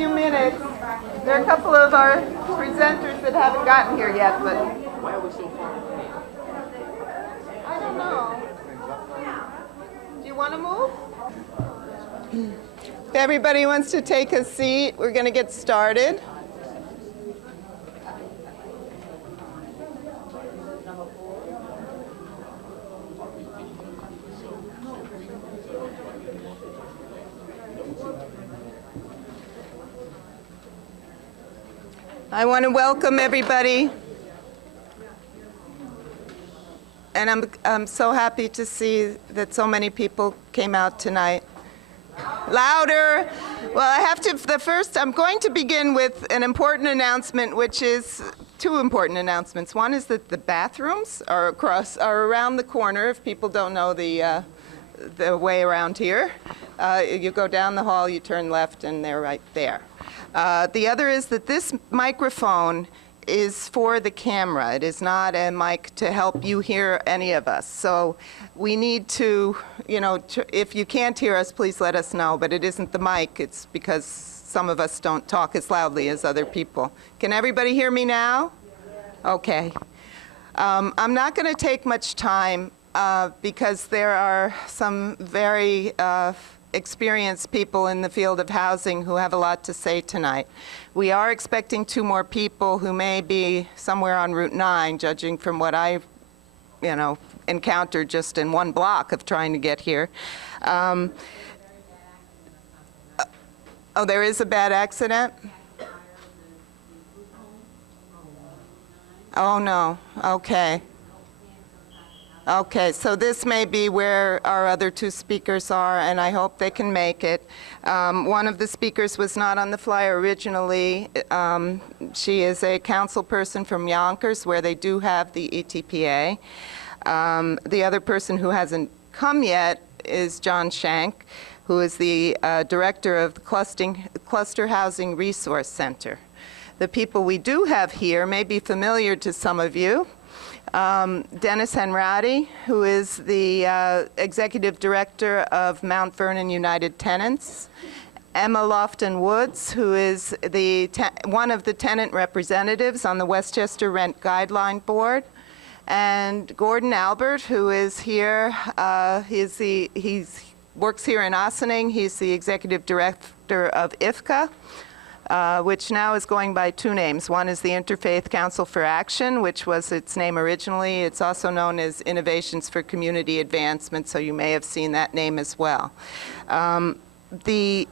few minutes. There are a couple of our presenters that haven't gotten here yet, but Why are we so far away? I don't know. Do you want to move? If everybody wants to take a seat, we're going to get started. I want to welcome everybody, and I'm so happy to see that so many people came out tonight. Louder. Well, I'm going to begin with an important announcement, which is two important announcements. One is that the bathrooms are around the corner. If people don't know the way around here, you go down the hall, you turn left, and they're right there. The other is that this microphone is for the camera. It is not a mic to help you hear any of us. So we need to, if you can't hear us, please let us know. But it isn't the mic. It's because some of us don't talk as loudly as other people. Can everybody hear me now? Okay. I'm not going to take much time because there are some very experienced people in the field of housing who have a lot to say tonight. We are expecting two more people who may be somewhere on Route 9, judging from what I, encountered just in one block of trying to get here. Oh, there is a bad accident? Oh, no. Okay. Okay, so this may be where our other two speakers are, and I hope they can make it. One of the speakers was not on the flyer originally. She is a council person from Yonkers, where they do have the ETPA. The other person who hasn't come yet is John Shank, who is the director of the Cluster Housing Resource Center. The people we do have here may be familiar to some of you. Dennis Henrati, who is the executive director of Mount Vernon United Tenants. Emma Lofton-Woods, who is one of the tenant representatives on the Westchester Rent Guideline Board. And Gordon Albert, who is here. He works here in Ossining. He's the executive director of IFCA. Which now is going by two names. One is the Interfaith Council for Action, which was its name originally. It's also known as Innovations for Community Advancement, so you may have seen that name as well. The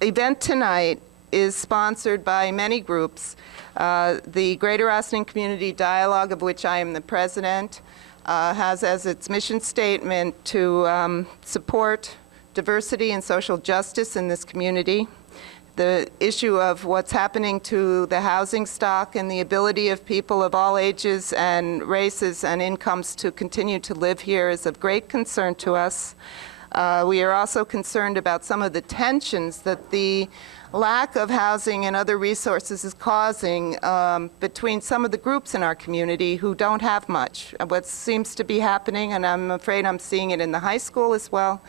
event tonight is sponsored by many groups. The Greater Ossining Community Dialogue, of which I am the president, has as its mission statement to support diversity and social justice in this community. The issue of what's happening to the housing stock and the ability of people of all ages and races and incomes to continue to live here is of great concern to us. We are also concerned about some of the tensions that the lack of housing and other resources is causing between some of the groups in our community who don't have much. What seems to be happening, and I'm afraid I'm seeing it in the high school as well,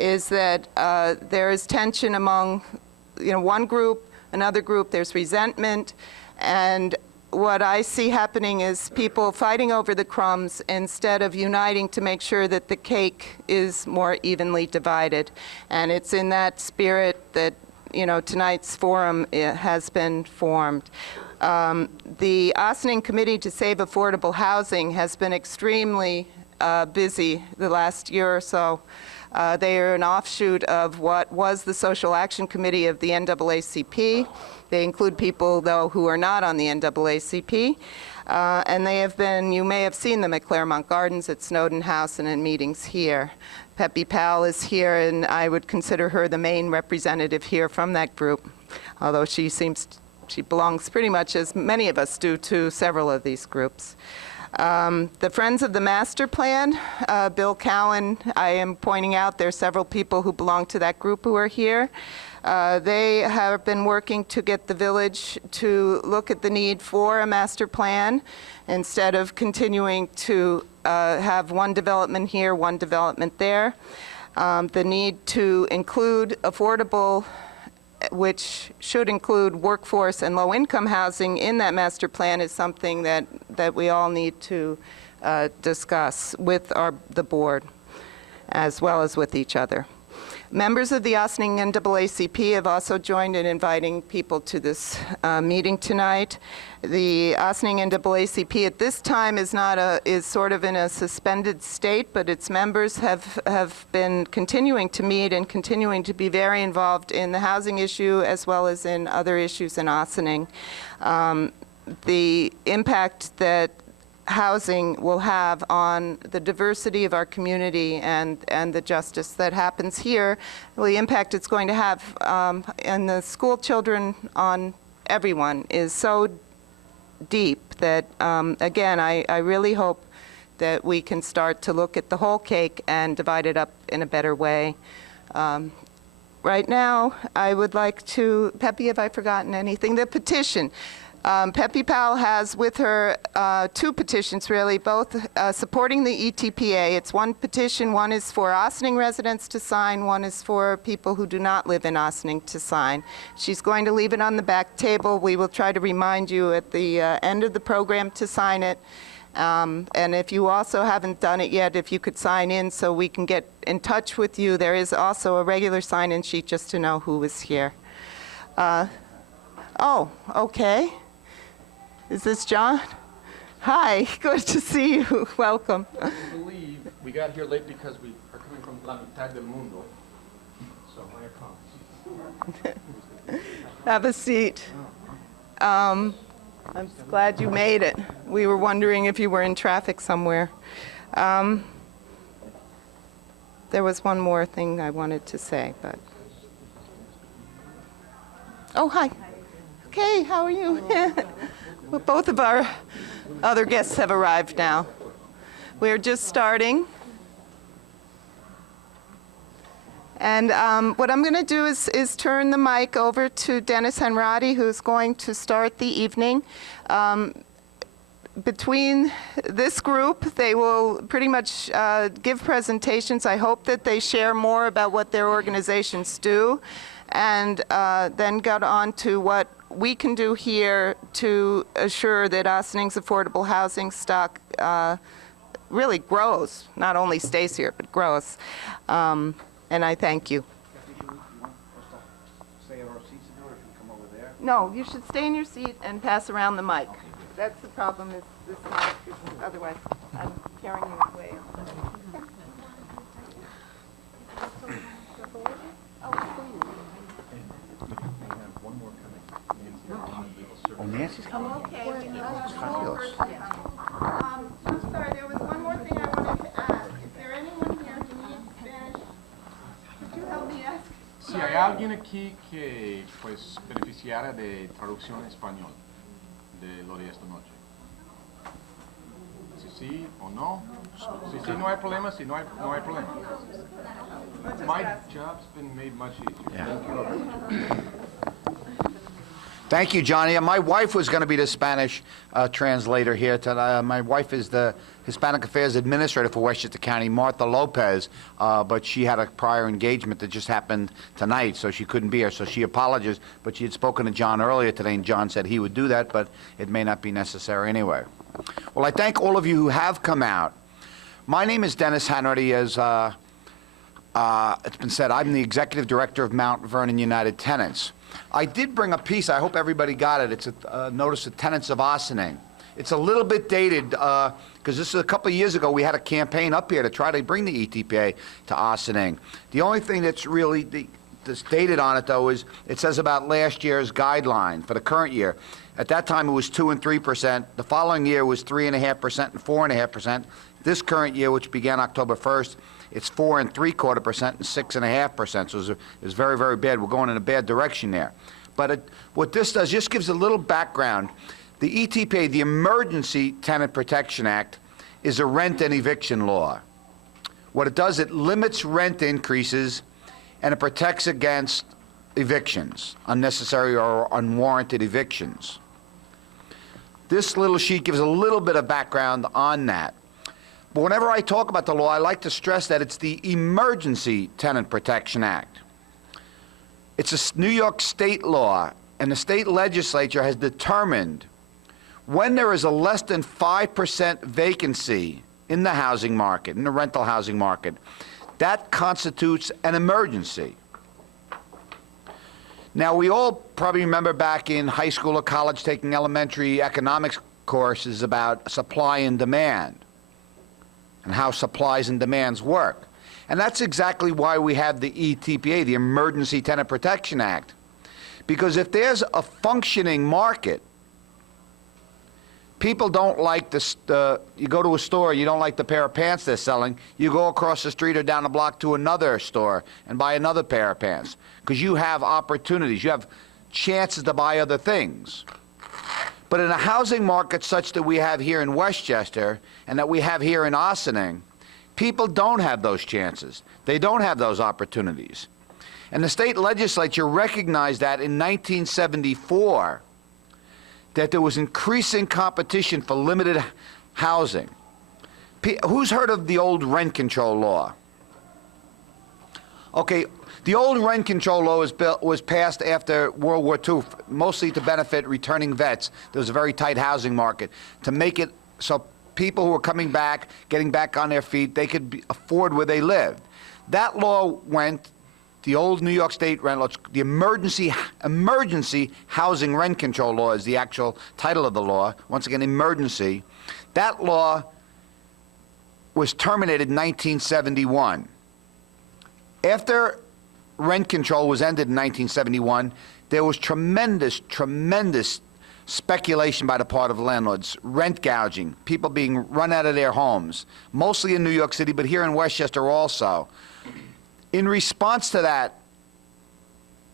is that there is tension among one group, another group, there's resentment, and what I see happening is people fighting over the crumbs instead of uniting to make sure that the cake is more evenly divided. And it's in that spirit that, tonight's forum has been formed. The Ossining Committee to Save Affordable Housing has been extremely busy the last year or so. They are an offshoot of what was the Social Action Committee of the NAACP. They include people, though, who are not on the NAACP. And they have been, you may have seen them at Claremont Gardens, at Snowden House, and in meetings here. Peppy Powell is here, and I would consider her the main representative here from that group, although she belongs pretty much, as many of us do, to several of these groups. The Friends of the Master Plan, Bill Cowan, I am pointing out there are several people who belong to that group who are here. They have been working to get the village to look at the need for a master plan instead of continuing to have one development here, one development there. The need to include affordable which should include workforce and low-income housing in that master plan, is something that we all need to discuss with the board, as well as with each other. Members of the Ossining NAACP have also joined in inviting people to this meeting tonight. The Ossining NAACP at this time is sort of in a suspended state, but its members have been continuing to meet and continuing to be very involved in the housing issue as well as in other issues in Ossining. The impact that housing will have on the diversity of our community and the justice that happens here, the impact it's going to have on the school children, on everyone, is so deep that, again, I really hope that we can start to look at the whole cake and divide it up in a better way. Right now, I would like to, Pepe, have I forgotten anything? The petition. Pepe Powell has with her two petitions, really, both supporting the ETPA. It's one petition. One is for Ossining residents to sign. One is for people who do not live in Ossining to sign. She's going to leave it on the back table. We will try to remind you at the end of the program to sign it. And if you also haven't done it yet, if you could sign in so we can get in touch with you. There is also a regular sign-in sheet just to know who is here. Oh, okay. Is this John? Hi, good to see you. Welcome. I believe we got here late because we are coming from La Mitad del Mundo. So my apologies. Have a seat. I'm glad you made it. We were wondering if you were in traffic somewhere. There was one more thing I wanted to say, but... Oh, hi. Okay, how are you? Well, both of our other guests have arrived now. We're just starting. And what I'm going to do is turn the mic over to Dennis Henrati, who's going to start the evening. Between this group, they will pretty much give presentations. I hope that they share more about what their organizations do, and then get on to what we can do here to assure that Ossining's affordable housing stock really grows, not only stays here, but grows. And I thank you. No, you should stay in your seat and pass around the mic. That's the problem, is this mic, otherwise I'm carrying you away. Oh, Nancy's coming? Okay. Fabulous. I'm sorry, there was one more thing I wanted to ask. Is there anyone here who needs Spanish? Could you help me ask? Si hay alguien aquí que pues beneficiara de traducción en español de lo de esta noche. Si sí o no. Si sí no hay problema, si no hay problema. My job's been made much easier. Yeah. Thank you, Johnny. My wife was going to be the Spanish translator here tonight. My wife is the Hispanic Affairs Administrator for Westchester County, Martha Lopez, but she had a prior engagement that just happened tonight, so she couldn't be here. So she apologizes, but she had spoken to John earlier today, and John said he would do that, but it may not be necessary anyway. Well, I thank all of you who have come out. My name is Dennis Hanratty. As it's been said, I'm the Executive Director of Mount Vernon United Tenants. I did bring a piece. I hope everybody got it. It's a notice of Tenants of Ossining. It's a little bit dated because this is a couple of years ago. We had a campaign up here to try to bring the ETPA to Ossining. The only thing that's really that's dated on it, though, is it says about last year's guideline for the current year. At that time, it was 2% and 3%. The following year was 3.5% and 4.5%. This current year, which began October 1st, it's 4.75% and 6.5%. So it's very, very bad. We're going in a bad direction there. But what this does just gives a little background. The ETPA, the Emergency Tenant Protection Act, is a rent and eviction law. What it does, it limits rent increases and it protects against evictions, unnecessary or unwarranted evictions. This little sheet gives a little bit of background on that. But whenever I talk about the law, I like to stress that it's the Emergency Tenant Protection Act. It's a New York state law, and the state legislature has determined when there is a less than 5% vacancy in the housing market, in the rental housing market, that constitutes an emergency. Now, we all probably remember back in high school or college taking elementary economics courses about supply and demand and how supplies and demands work. And that's exactly why we have the ETPA, the Emergency Tenant Protection Act. Because if there's a functioning market, people don't like you go to a store, you don't like the pair of pants they're selling, you go across the street or down the block to another store and buy another pair of pants. Because you have opportunities, you have chances to buy other things. But in a housing market such that we have here in Westchester and that we have here in Ossining, people don't have those chances. They don't have those opportunities. And the state legislature recognized that in 1974, that there was increasing competition for limited housing. Who's heard of the old rent control law? Okay, the old rent control law was passed after World War II, mostly to benefit returning vets. There was a very tight housing market to make it so people who were coming back, getting back on their feet, they could afford where they lived. That law went, the old New York State rent law, the emergency housing rent control law is the actual title of the law. Once again, emergency. That law was terminated in 1971. After rent control was ended in 1971, there was tremendous speculation by the part of landlords, rent gouging, people being run out of their homes, mostly in New York City, but here in Westchester also. In response to that,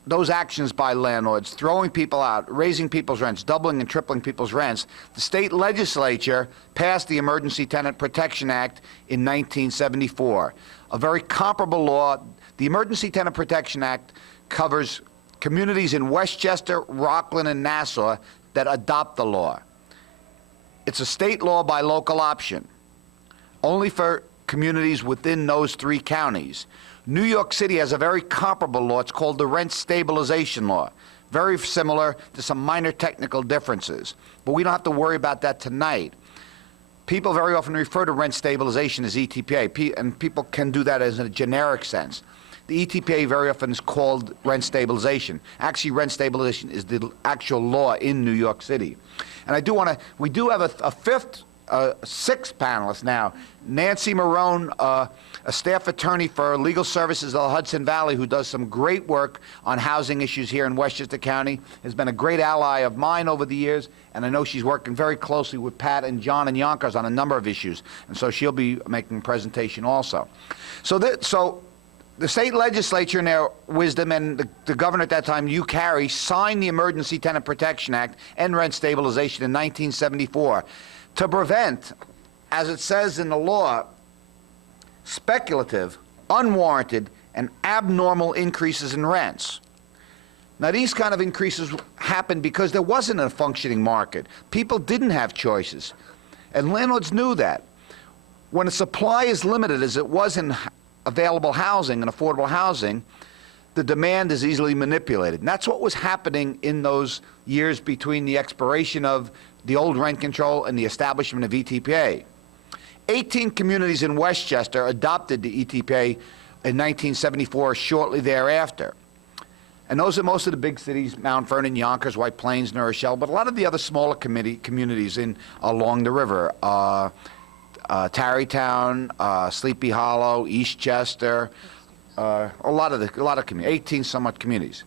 those actions by landlords, throwing people out, raising people's rents, doubling and tripling people's rents, the state legislature passed the Emergency Tenant Protection Act in 1974. A very comparable law. The Emergency Tenant Protection Act covers communities in Westchester, Rockland, and Nassau that adopt the law. It's a state law by local option, only for communities within those 3 counties. New York City has a very comparable law. It's called the Rent Stabilization Law. Very similar to some minor technical differences. But we don't have to worry about that tonight. People very often refer to rent stabilization as ETPA, and people can do that as a generic sense. The ETPA very often is called rent stabilization. Actually, rent stabilization is the actual law in New York City. And we do have a sixth panelist now. Nancy Marone, a staff attorney for Legal Services of the Hudson Valley, who does some great work on housing issues here in Westchester County, has been a great ally of mine over the years, and I know she's working very closely with Pat and John and Yonkers on a number of issues, and so she'll be making a presentation also. So the state legislature in their wisdom, and the governor at that time, Hugh Carey, signed the Emergency Tenant Protection Act and rent stabilization in 1974 to prevent, as it says in the law, speculative, unwarranted, and abnormal increases in rents. Now, these kind of increases happened because there wasn't a functioning market. People didn't have choices, and landlords knew that. When a supply is limited, as it was in available housing and affordable housing, the demand is easily manipulated. And that's what was happening in those years between the expiration of the old rent control and the establishment of ETPA. 18 communities in Westchester adopted the ETPA in 1974, shortly thereafter. And those are most of the big cities, Mount Vernon, Yonkers, White Plains, New Rochelle, but a lot of the other smaller communities along the river. Tarrytown, Sleepy Hollow, Eastchester, a lot of communities, 18 somewhat communities.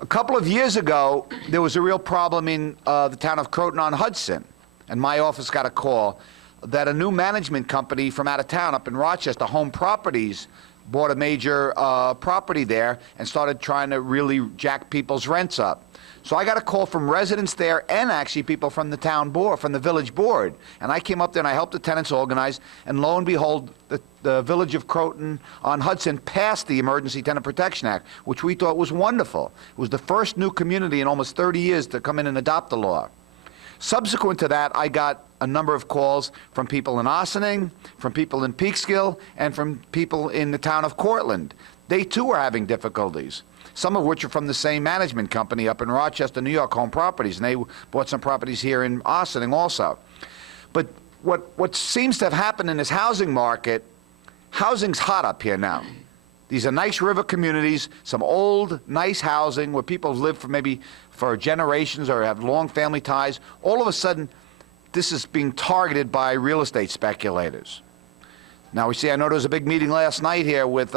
A couple of years ago, there was a real problem in the town of Croton-on-Hudson, and my office got a call that a new management company from out of town up in Rochester, Home Properties, bought a major property there and started trying to really jack people's rents up. So I got a call from residents there and actually people from the town board, from the village board. And I came up there and I helped the tenants organize, and lo and behold, the village of Croton-on-Hudson passed the Emergency Tenant Protection Act, which we thought was wonderful. It was the first new community in almost 30 years to come in and adopt the law. Subsequent to that, I got a number of calls from people in Ossining, from people in Peekskill, and from people in the town of Cortland. They too were having difficulties. some of which are from the same management company up in Rochester, New York, Home Properties, and they bought some properties here in Ossining also. But what seems to have happened in this housing market, housing's hot up here now. These are nice river communities, some old, nice housing where people have lived for generations or have long family ties. All of a sudden, this is being targeted by real estate speculators. Now, I know there was a big meeting last night here with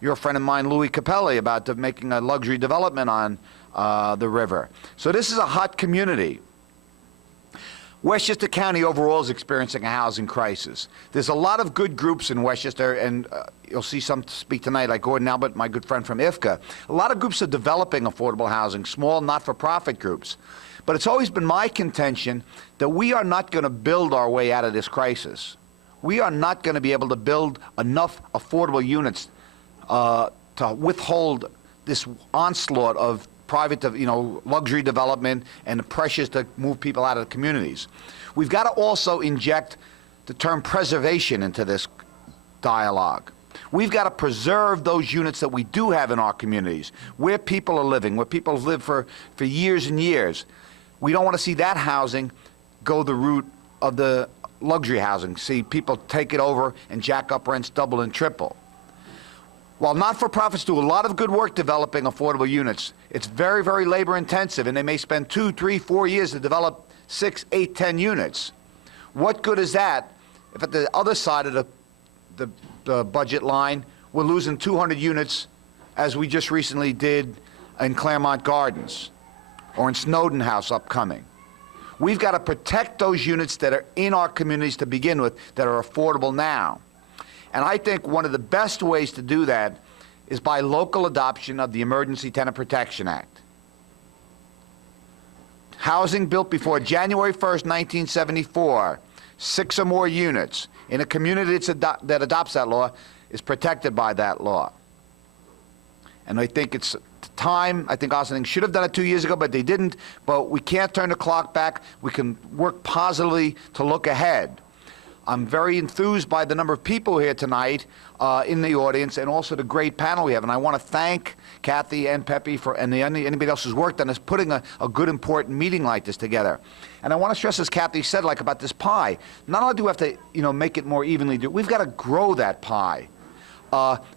your friend of mine, Louis Capelli, about making a luxury development on the river. So this is a hot community. Westchester County overall is experiencing a housing crisis. There's a lot of good groups in Westchester, and you'll see some speak tonight, like Gordon Albert, my good friend from IFCA. A lot of groups are developing affordable housing, small not-for-profit groups. But it's always been my contention that we are not going to build our way out of this crisis. We are not going to be able to build enough affordable units to withhold this onslaught of private, luxury development and the pressures to move people out of the communities. We've got to also inject the term preservation into this dialogue. We've got to preserve those units that we do have in our communities, where people are living, where people have lived for years and years. We don't want to see that housing go the route of the luxury housing, see people take it over and jack up rents double and triple. While not-for-profits do a lot of good work developing affordable units, it's very, very labor-intensive, and they may spend 2, 3, 4 years to develop 6, 8, 10 units. What good is that if at the other side of the budget line, we're losing 200 units, as we just recently did in Claremont Gardens or in Snowden House upcoming? We've got to protect those units that are in our communities to begin with that are affordable now. And I think one of the best ways to do that is by local adoption of the Emergency Tenant Protection Act. Housing built before January 1st, 1974, 6 or more units in a community that adopts that law is protected by that law. And I think it's time. I think Ossining should have done it 2 years ago, but they didn't. But we can't turn the clock back. We can work positively to look ahead. I'm very enthused by the number of people here tonight in the audience, and also the great panel we have. And I want to thank Kathy and Pepe and anybody else who's worked on this, putting a good, important meeting like this together. And I want to stress, as Kathy said, like about this pie, not only do we have to make it more evenly, we've got to grow that pie.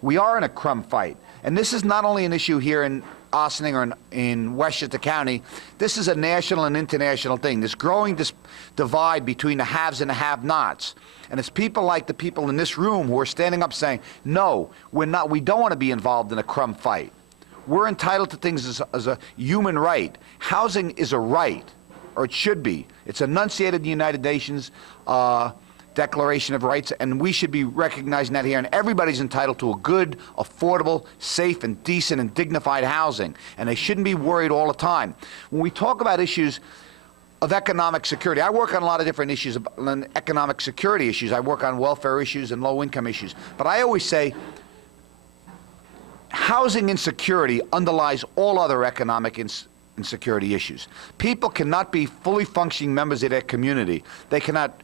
We are in a crumb fight. And this is not only an issue here in Ossining or in Westchester County. This is a national and international thing, this growing divide between the haves and the have-nots. And it's people like the people in this room who are standing up saying, no, we don't want to be involved in a crumb fight. We're entitled to things as a human right. Housing is a right, or it should be. It's enunciated in the United Nations Declaration of Rights, and we should be recognizing that here. And everybody's entitled to a good, affordable, safe, and decent and dignified housing. And they shouldn't be worried all the time. When we talk about issues of economic security, I work on a lot of different issues, on economic security issues. I work on welfare issues and low-income issues. But I always say housing insecurity underlies all other economic insecurity issues. People cannot be fully functioning members of their community. They cannot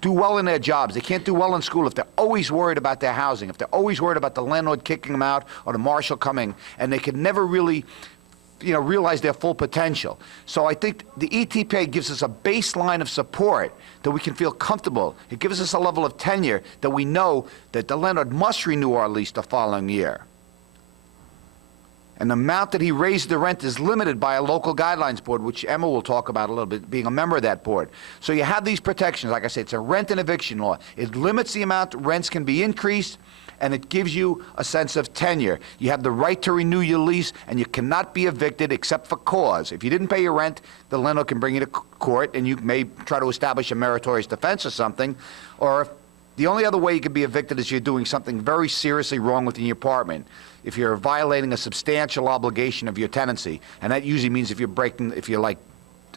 do well in their jobs. They can't do well in school if they're always worried about their housing, if they're always worried about the landlord kicking them out or the marshal coming, and they can never really realize their full potential. So I think the ETPA gives us a baseline of support that we can feel comfortable. It gives us a level of tenure that we know that the landlord must renew our lease the following year. And the amount that he raised the rent is limited by a local guidelines board, which Emma will talk about a little bit, being a member of that board. So you have these protections. Like I said, it's a rent and eviction law. It limits the amount rents can be increased, and it gives you a sense of tenure. You have the right to renew your lease, and you cannot be evicted except for cause. If you didn't pay your rent, the landlord can bring you to court, and you may try to establish a meritorious defense or something. Or the only other way you can be evicted is you're doing something very seriously wrong within your apartment. If you're violating a substantial obligation of your tenancy, and that usually means if you're like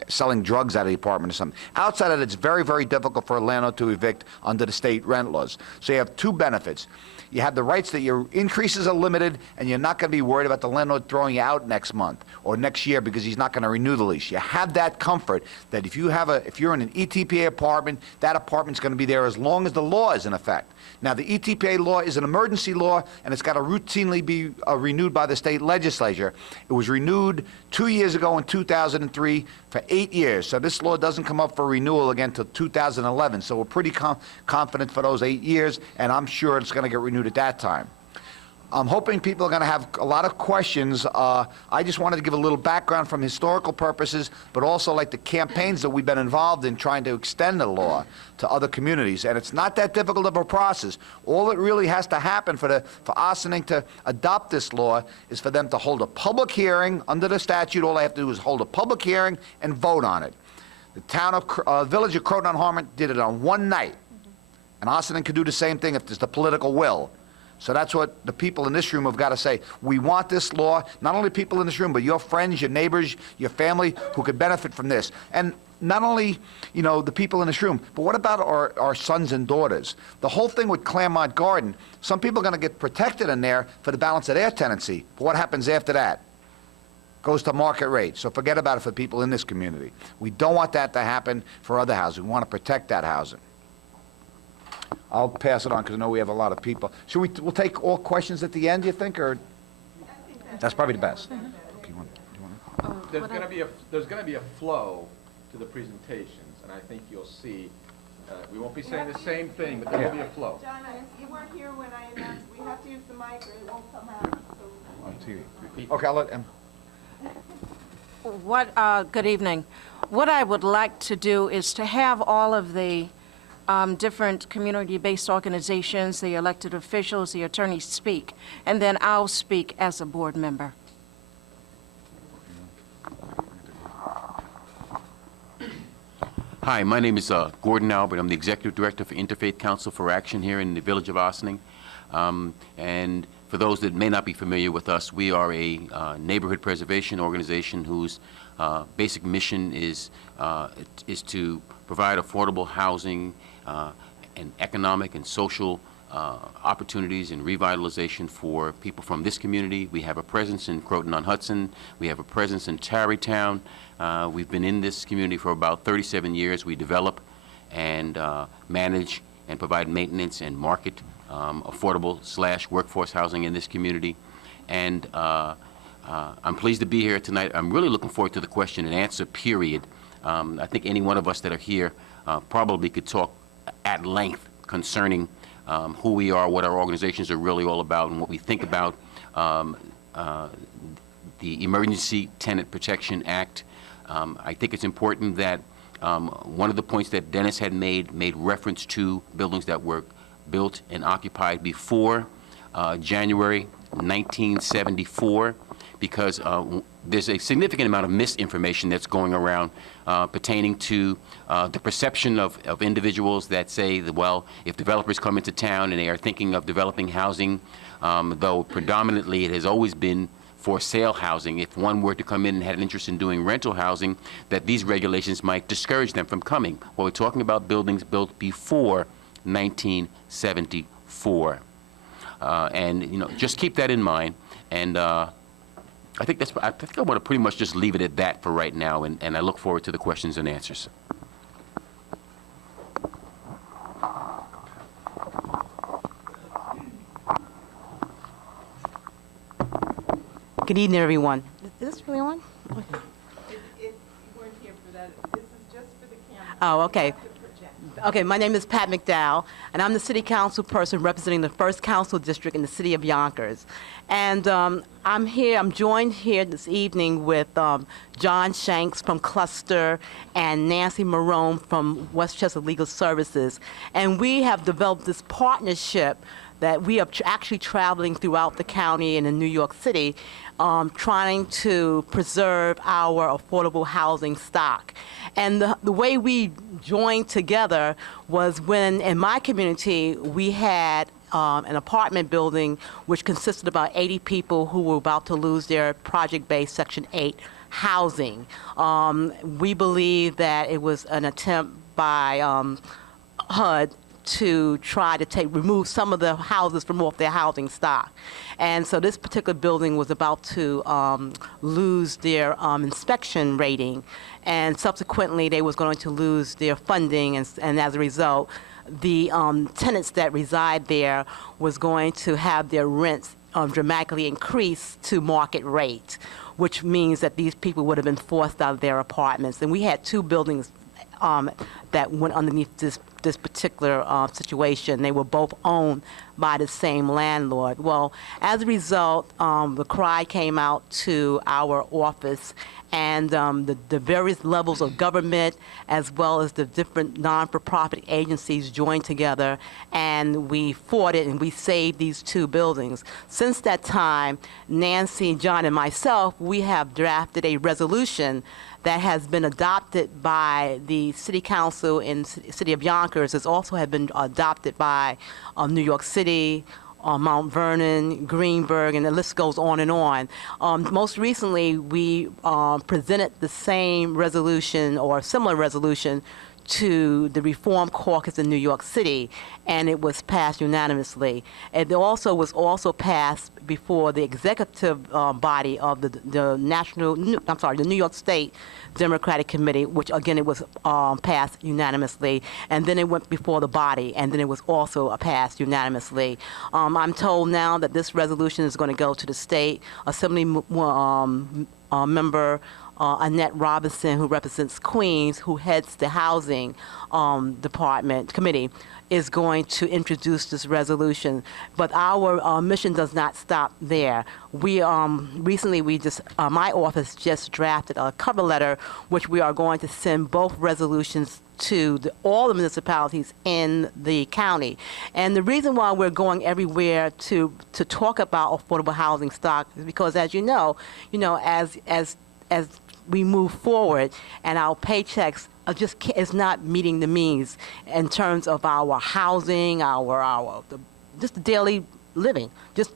selling drugs out of the apartment or something. Outside of it, it's very, very difficult for a landlord to evict under the state rent laws. So you have two benefits. You have the rights that your increases are limited, and you're not going to be worried about the landlord throwing you out next month, or next year because he's not going to renew the lease. You have that comfort that if you're in an ETPA apartment, that apartment's going to be there as long as the law is in effect. Now, the ETPA law is an emergency law, and it's got to routinely be renewed by the state legislature. It was renewed 2 years ago in 2003 for 8 years. So this law doesn't come up for renewal again until 2011. So we're pretty confident for those 8 years, and I'm sure it's going to get renewed at that time. I'm hoping people are going to have a lot of questions. I just wanted to give a little background from historical purposes, but also like the campaigns that we've been involved in trying to extend the law to other communities. And it's not that difficult of a process. All that really has to happen for Ossining to adopt this law is for them to hold a public hearing under the statute. All they have to do is hold a public hearing and vote on it. The village of Croton-on-Harmon did it on one night. And Ossining could do the same thing if there's the political will. So that's what the people in this room have got to say. We want this law, not only people in this room, but your friends, your neighbors, your family who could benefit from this. And not only, the people in this room, but what about our sons and daughters? The whole thing with Claremont Garden, some people are going to get protected in there for the balance of their tenancy. But what happens after that? Goes to market rate. So forget about it for people in this community. We don't want that to happen for other housing. We want to protect that housing. I'll pass it on because I know we have a lot of people. We'll take all questions at the end, you think, or? That's probably the best. There's going to be a flow to the presentations, and I think you'll see, we won't be saying the same thing, but there will be a flow. John, you weren't here when I announced, we have to use the mic or it won't come out. So. On TV. Okay, I'll let him. Good evening. What I would like to do is to have all of the different community-based organizations, the elected officials, the attorneys speak, and then I'll speak as a board member. Hi, my name is Gordon Albert. I'm the Executive Director for Interfaith Council for Action here in the village of Ossining. And for those that may not be familiar with us, we are a neighborhood preservation organization whose basic mission is to provide affordable housing and economic and social opportunities and revitalization for people from this community. We have a presence in Croton-on-Hudson. We have a presence in Tarrytown. We've been in this community for about 37 years. We develop and manage and provide maintenance and market affordable/workforce housing in this community. And I'm pleased to be here tonight. I'm really looking forward to the question and answer period. I think any one of us that are here probably could talk at length concerning who we are, what our organizations are really all about, and what we think about the Emergency Tenant Protection Act. I think it's important that one of the points that Dennis had made reference to buildings that were built and occupied before January 1974, because there's a significant amount of misinformation that's going around pertaining to the perception of individuals that say that, well, if developers come into town and they are thinking of developing housing, though predominantly it has always been for sale housing, if one were to come in and had an interest in doing rental housing, that these regulations might discourage them from coming. Well, we're talking about buildings built before 1974. And, just keep that in mind. And I think I want to pretty much just leave it at that for right now, and I look forward to the questions and answers. Good evening, everyone. Is this really on? If you weren't here for that, this is just for the camera. Oh, okay. You have to project. Okay, my name is Pat McDowell, and I'm the city council person representing the 1st Council District in the city of Yonkers. And I'm joined here this evening with John Shanks from Cluster and Nancy Marone from Westchester Legal Services. And we have developed this partnership that we are actually traveling throughout the county and in New York City, trying to preserve our affordable housing stock. And the way we joined together was when, in my community, we had an apartment building which consisted of about 80 people who were about to lose their project-based Section 8 housing. We believe that it was an attempt by HUD to try to remove some of the houses from off their housing stock. And so this particular building was about to lose their inspection rating, and subsequently they was going to lose their funding, and as a result, the tenants that reside there was going to have their rents dramatically increase to market rate, which means that these people would have been forced out of their apartments. And we had 2 buildings that went underneath this particular situation. They were both owned by the same landlord. Well, as a result, the cry came out to our office, and the various levels of government, as well as the different non-for-profit agencies, joined together, and we fought it, and we saved these 2 buildings. Since that time, Nancy, John, and myself, we have drafted a resolution that has been adopted by the City Council in the City of Yonkers. It's also have been adopted by New York City, Mount Vernon, Greenburgh, and the list goes on and on. Most recently, we presented the same resolution or similar resolution to the Reform Caucus in New York City, and it was passed unanimously. It also was passed before the executive body of the New York State Democratic Committee, which again it was passed unanimously, and then it went before the body, and then it was also passed unanimously. I'm told now that this resolution is going to go to the state assembly member Annette Robinson, who represents Queens, who heads the housing committee, is going to introduce this resolution. But our mission does not stop there. We recently, my office just drafted a cover letter, which we are going to send both resolutions to all the municipalities in the county. And the reason why we're going everywhere to talk about affordable housing stock is because, as you know, as we move forward and our paychecks is not meeting the means in terms of our housing, just the daily living.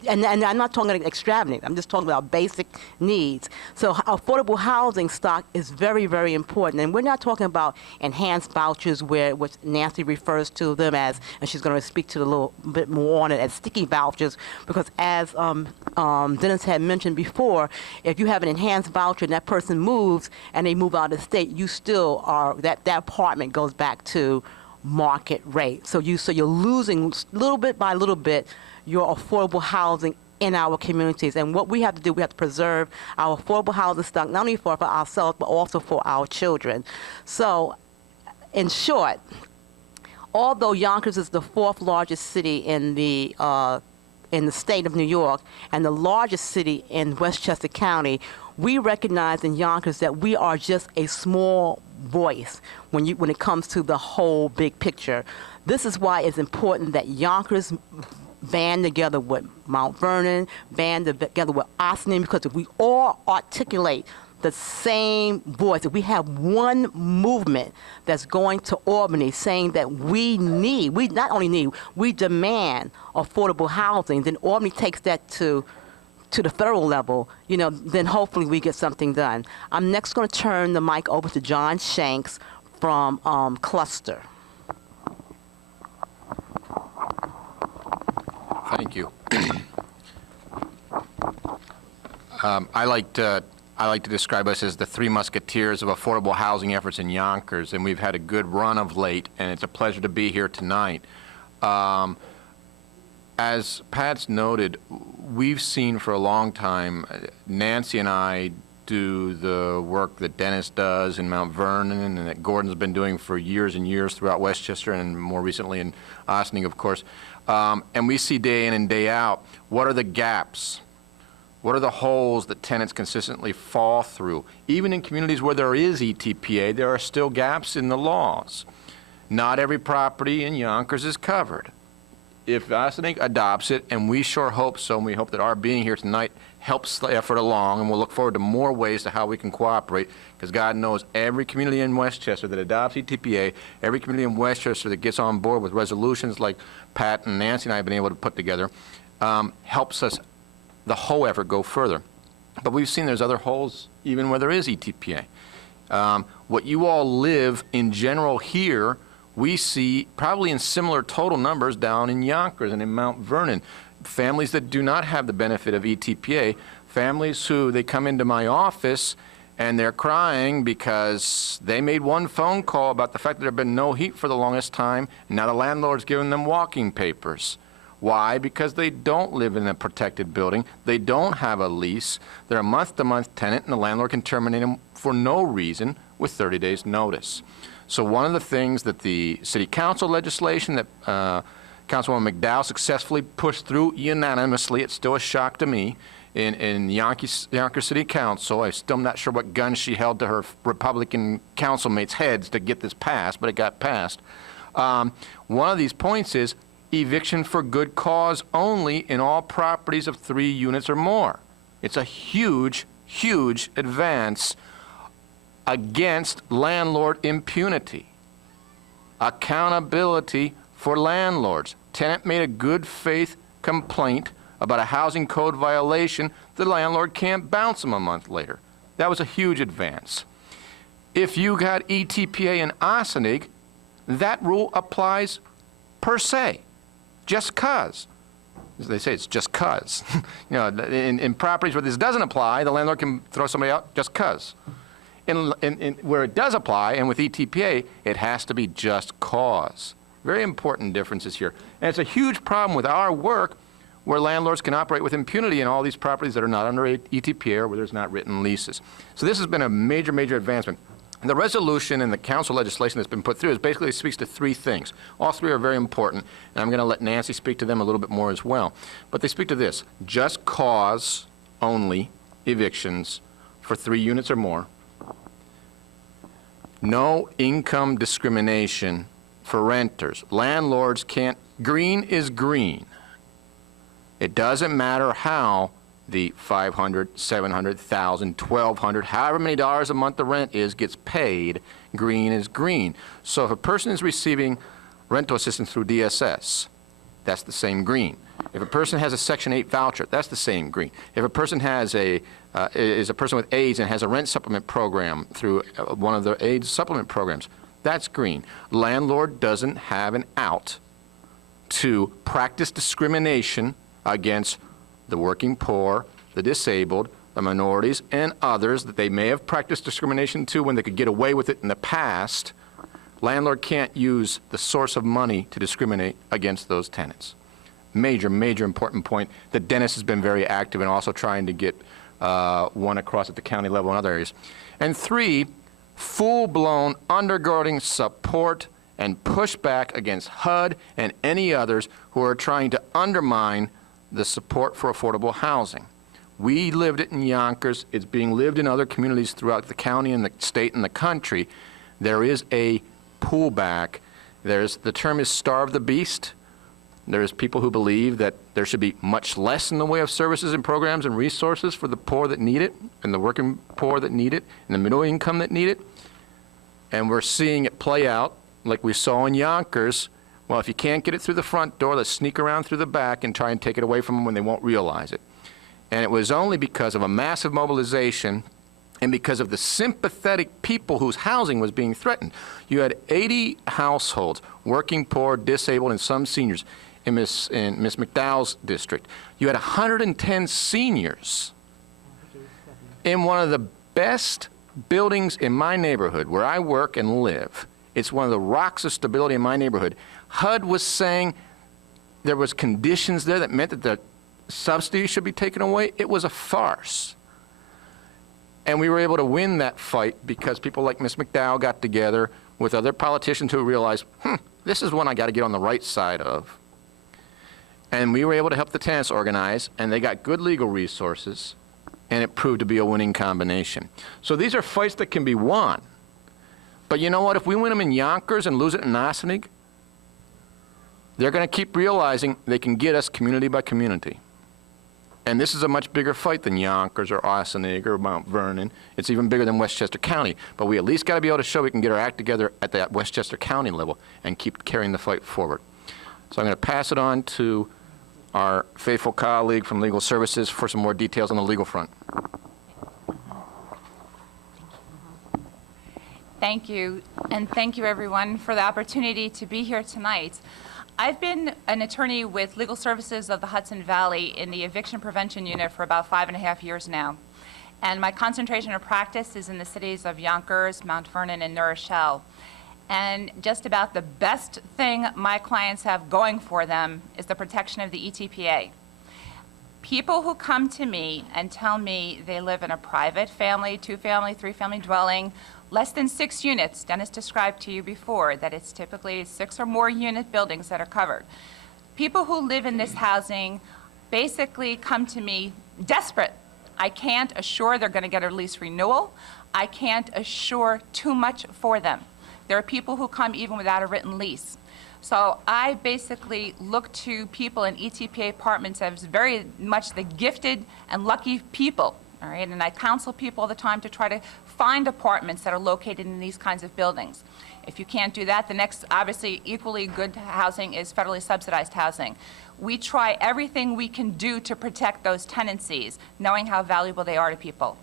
And I'm not talking extravagant. I'm just talking about basic needs. So affordable housing stock is very, very important. And we're not talking about enhanced vouchers, which Nancy refers to them as, and she's going to speak to a little bit more on it, as sticky vouchers, because as Dennis had mentioned before, if you have an enhanced voucher and that person moves and they move out of the state, you still are, that apartment goes back to market rate. So you're losing little bit by little bit your affordable housing in our communities. And what we have to do, we have to preserve our affordable housing stock, not only for ourselves, but also for our children. So, in short, although Yonkers is the 4th largest city in the state of New York and the largest city in Westchester County, we recognize in Yonkers that we are just a small voice when it comes to the whole big picture. This is why it's important that Yonkers band together with Mount Vernon, band together with Ossining, because if we all articulate the same voice, if we have one movement that's going to Albany saying that we demand affordable housing, then Albany takes that to the federal level, then hopefully we get something done. I'm next going to turn the mic over to John Shanks from Cluster. Thank you. I like to describe us as the 3 musketeers of affordable housing efforts in Yonkers, and we've had a good run of late, and it's a pleasure to be here tonight. As Pat's noted, we've seen for a long time, Nancy and I do the work that Dennis does in Mount Vernon and that Gordon's been doing for years and years throughout Westchester and more recently in Ossining, of course. And we see day in and day out, what are the gaps? What are the holes that tenants consistently fall through? Even in communities where there is ETPA, there are still gaps in the laws. Not every property in Yonkers is covered. If Ossining adopts it, and we sure hope so, and we hope that our being here tonight helps the effort along, and we'll look forward to more ways to how we can cooperate, because God knows every community in Westchester that adopts ETPA, every community in Westchester that gets on board with resolutions like Pat and Nancy and I have been able to put together, helps us, the whole effort, go further. But we've seen there's other holes even where there is ETPA. What you all live in general here we see probably in similar total numbers down in Yonkers and in Mount Vernon. Families that do not have the benefit of ETPA, families who they come into my office and they're crying because they made one phone call about the fact that there had been no heat for the longest time, and now the landlord's giving them walking papers. Why? Because they don't live in a protected building. They don't have a lease. They're a month-to-month tenant, and the landlord can terminate them for no reason with 30 days' notice. So one of the things that the city council legislation that Councilwoman McDowell successfully pushed through unanimously, it's still a shock to me, in Yonkers City Council. I'm still not sure what gun she held to her Republican councilmates' heads to get this passed, but it got passed. One of these points is eviction for good cause only in all properties of 3 units or more. It's a huge, huge advance against landlord impunity. Accountability for landlords. Tenant made a good faith complaint about a housing code violation, the landlord can't bounce them a month later. That was a huge advance. If you got ETPA in Ossining, that rule applies per se, just 'cause. As they say, it's just 'cause. You know, in properties where this doesn't apply, the landlord can throw somebody out just 'cause. Where it does apply, and with ETPA, it has to be just cause. Very important differences here. And it's a huge problem with our work where landlords can operate with impunity in all these properties that are not under ETPA or where there's not written leases. So this has been a major, major advancement. The resolution and the council legislation that's been put through is basically speaks to 3 things. All 3 are very important, and I'm going to let Nancy speak to them a little bit more as well. But they speak to this: just cause only evictions for 3 units or more. No income discrimination for renters. Landlords can't, green is green. It doesn't matter how the $500, $700, $1,000, $1,200, however many dollars a month the rent is, gets paid. Green is green. So if a person is receiving rental assistance through DSS, that's the same green. If a person has a Section 8 voucher, that's the same green. If a person has is a person with AIDS and has a rent supplement program through one of the AIDS supplement programs, that's green. Landlord doesn't have an out to practice discrimination against the working poor, the disabled, the minorities, and others that they may have practiced discrimination to when they could get away with it in the past. Landlord can't use the source of money to discriminate against those tenants. Major, major important point that Dennis has been very active in also trying to get one across at the county level and other areas. And 3, full-blown undergirding support and pushback against HUD and any others who are trying to undermine the support for affordable housing. We lived it in Yonkers. It's being lived in other communities throughout the county and the state and the country. There is a pullback. The term is starve the beast. There's people who believe that there should be much less in the way of services and programs and resources for the poor that need it, and the working poor that need it, and the middle income that need it. And we're seeing it play out like we saw in Yonkers. Well, if you can't get it through the front door, let's sneak around through the back and try and take it away from them when they won't realize it. And it was only because of a massive mobilization and because of the sympathetic people whose housing was being threatened. You had 80 households, working poor, disabled, and some seniors in Ms. McDowell's district. You had 110 seniors in one of the best buildings in my neighborhood where I work and live. It's one of the rocks of stability in my neighborhood. HUD was saying there was conditions there that meant that the subsidy should be taken away. It was a farce. And we were able to win that fight because people like Ms. McDowell got together with other politicians who realized, this is one I got to get on the right side of. And we were able to help the tenants organize, and they got good legal resources, and it proved to be a winning combination. So these are fights that can be won. But you know what? If we win them in Yonkers and lose it in Ossining, they're going to keep realizing they can get us community by community. And this is a much bigger fight than Yonkers or Ossining or Mount Vernon. It's even bigger than Westchester County. But we at least got to be able to show we can get our act together at that Westchester County level and keep carrying the fight forward. So I'm going to pass it on to our faithful colleague from Legal Services for some more details on the legal front. Thank you. And thank you, everyone, for the opportunity to be here tonight. I've been an attorney with Legal Services of the Hudson Valley in the Eviction Prevention Unit for about 5.5 years now. And my concentration of practice is in the cities of Yonkers, Mount Vernon, and New Rochelle. And just about the best thing my clients have going for them is the protection of the ETPA. People who come to me and tell me they live in a private family, 2-family, 3-family dwelling, less than 6 units, Dennis described to you before that it's typically 6 or more unit buildings that are covered. People who live in this housing basically come to me desperate. I can't assure they're going to get a lease renewal. I can't assure too much for them. There are people who come even without a written lease. So I basically look to people in ETPA apartments as very much the gifted and lucky people, all right? And I counsel people all the time to try to find apartments that are located in these kinds of buildings. If you can't do that, the next, obviously, equally good housing is federally subsidized housing. We try everything we can do to protect those tenancies, knowing how valuable they are to people.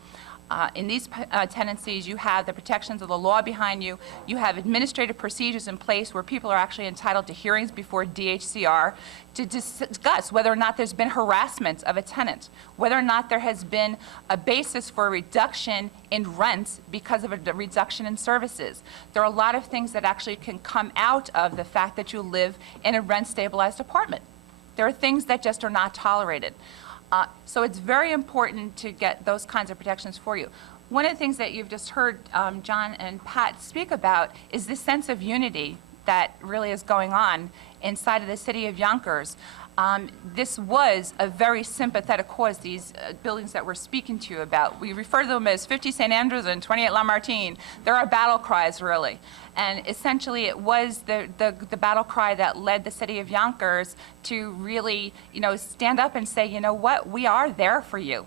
In these tenancies, you have the protections of the law behind you. You have administrative procedures in place where people are actually entitled to hearings before DHCR to discuss whether or not there's been harassment of a tenant, whether or not there has been a basis for a reduction in rents because of a reduction in services. There are a lot of things that actually can come out of the fact that you live in a rent-stabilized apartment. There are things that just are not tolerated. So it's very important to get those kinds of protections for you. One of the things that you've just heard John and Pat speak about is this sense of unity that really is going on inside of the city of Yonkers. This was a very sympathetic cause, these buildings that we're speaking to you about. We refer to them as 50 St. Andrews and 28 Lamartine. There are battle cries, really. And essentially, it was the battle cry that led the city of Yonkers to really, stand up and say, you know what, we are there for you.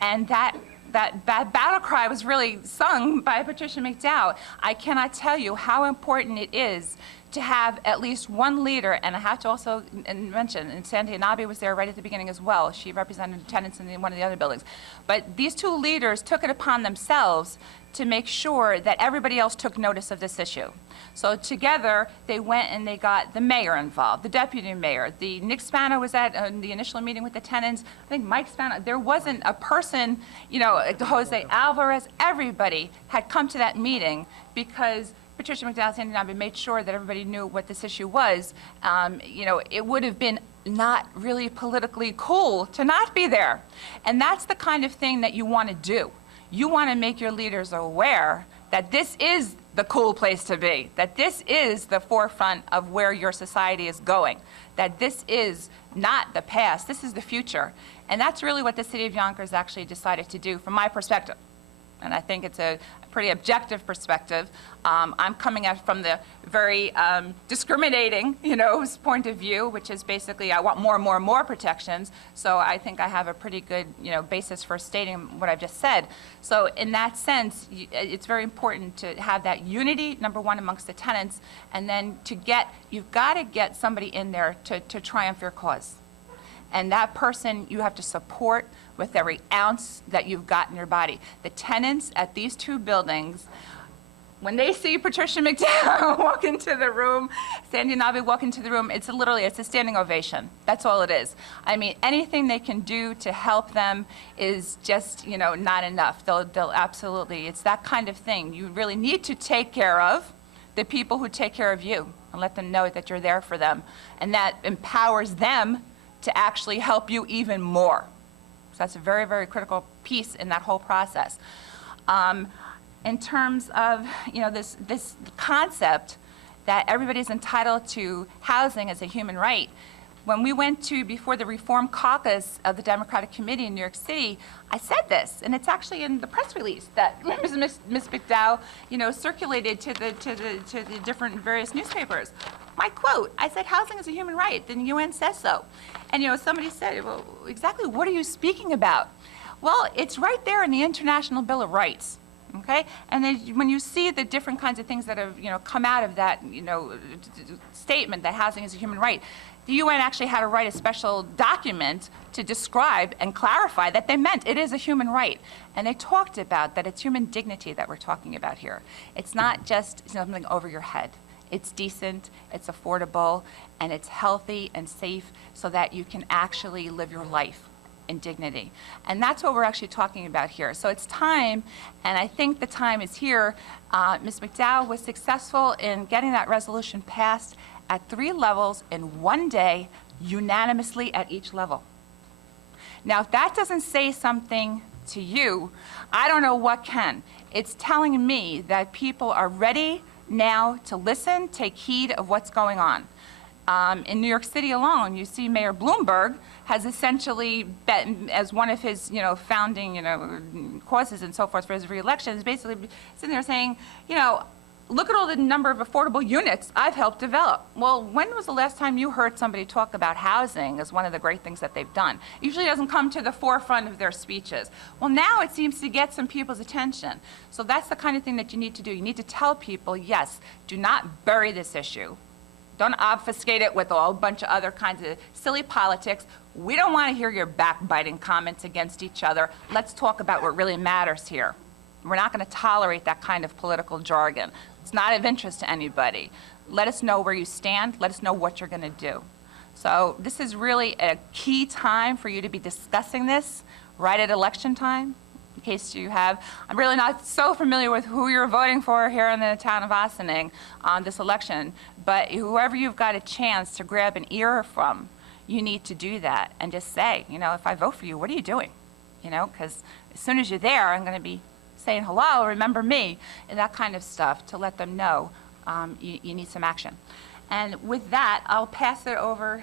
And that battle cry was really sung by Patricia McDowell. I cannot tell you how important it is to have at least one leader, and I have to also mention, and Sandy Anabi was there right at the beginning as well. She represented tenants in one of the other buildings. But these 2 leaders took it upon themselves to make sure that everybody else took notice of this issue. So together, they went and they got the mayor involved, the deputy mayor. Nick Spano was at the initial meeting with the tenants. I think Mike Spano, there wasn't a person, Jose Alvarez, everybody had come to that meeting because Patricia McDowell and Sandy Anabi made sure that everybody knew what this issue was. It would have been not really politically cool to not be there. And that's the kind of thing that you want to do. You want to make your leaders aware that this is the cool place to be, that this is the forefront of where your society is going, that this is not the past, this is the future. And that's really what the city of Yonkers actually decided to do from my perspective. And I think it's a pretty objective perspective. I'm coming at from the very discriminating, point of view, which is basically I want more and more and more protections. So I think I have a pretty good, basis for stating what I've just said. So in that sense, it's very important to have that unity, number one, amongst the tenants, and then you've got to get somebody in there to triumph your cause. And that person you have to support with every ounce that you've got in your body. The tenants at these 2 buildings, when they see Patricia McDowell walk into the room, Sandy Anabi walk into the room, it's a standing ovation. That's all it is. I mean, anything they can do to help them is just, not enough. They'll absolutely, it's that kind of thing. You really need to take care of the people who take care of you and let them know that you're there for them. And that empowers them to actually help you even more. So that's a very, very critical piece in that whole process. In terms of, this concept that everybody's entitled to housing as a human right, when we went before the Reform Caucus of the Democratic Committee in New York City, I said this, and it's actually in the press release that Ms. McDowell, circulated to the different various newspapers. My quote, I said, housing is a human right, the UN says so. And, somebody said, well, exactly what are you speaking about? Well, it's right there in the International Bill of Rights. Okay, and then when you see the different kinds of things that have, come out of that, statement that housing is a human right, The UN actually had to write a special document to describe and clarify that they meant it is a human right. And they talked about that it's human dignity that we're talking about here. It's not just something over your head. It's decent, it's affordable, and it's healthy and safe so that you can actually live your life in dignity. And that's what we're actually talking about here. So it's time, and I think the time is here. Ms. McDowell was successful in getting that resolution passed at 3 levels in 1 day, unanimously at each level. Now, if that doesn't say something to you, I don't know what can. It's telling me that people are ready now to listen, take heed of what's going on. In New York City alone, you see Mayor Bloomberg has essentially, as one of his, founding, causes and so forth for his reelection, is basically sitting there saying, look at all the number of affordable units I've helped develop. Well, when was the last time you heard somebody talk about housing as one of the great things that they've done? It usually doesn't come to the forefront of their speeches. Well, now it seems to get some people's attention. So that's the kind of thing that you need to do. You need to tell people, yes, do not bury this issue. Don't obfuscate it with a whole bunch of other kinds of silly politics. We don't want to hear your backbiting comments against each other. Let's talk about what really matters here. We're not going to tolerate that kind of political jargon. It's not of interest to anybody. Let us know where you stand. Let us know what you're going to do. So this is really a key time for you to be discussing this right at election time. In case you have, I'm really not so familiar with who you're voting for here in the town of Ossining on this election, but whoever you've got a chance to grab an ear from, you need to do that and just say, if I vote for you, what are you doing? Because as soon as you're there, I'm going to be saying hello, remember me, and that kind of stuff to let them know you need some action. And with that, I'll pass it over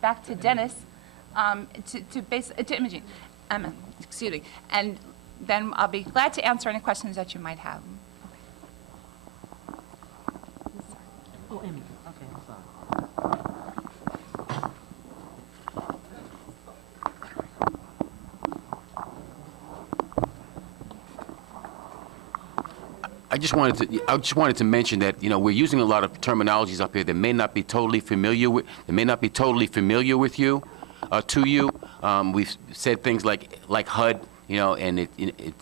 back to Dennis, to Imogene. Excuse me. And then I'll be glad to answer any questions that you might have. Oh, Emmy. Okay, I'm sorry. I just wanted to mention that we're using a lot of terminologies up here that may not be totally familiar with you, to you. We've said things like HUD, and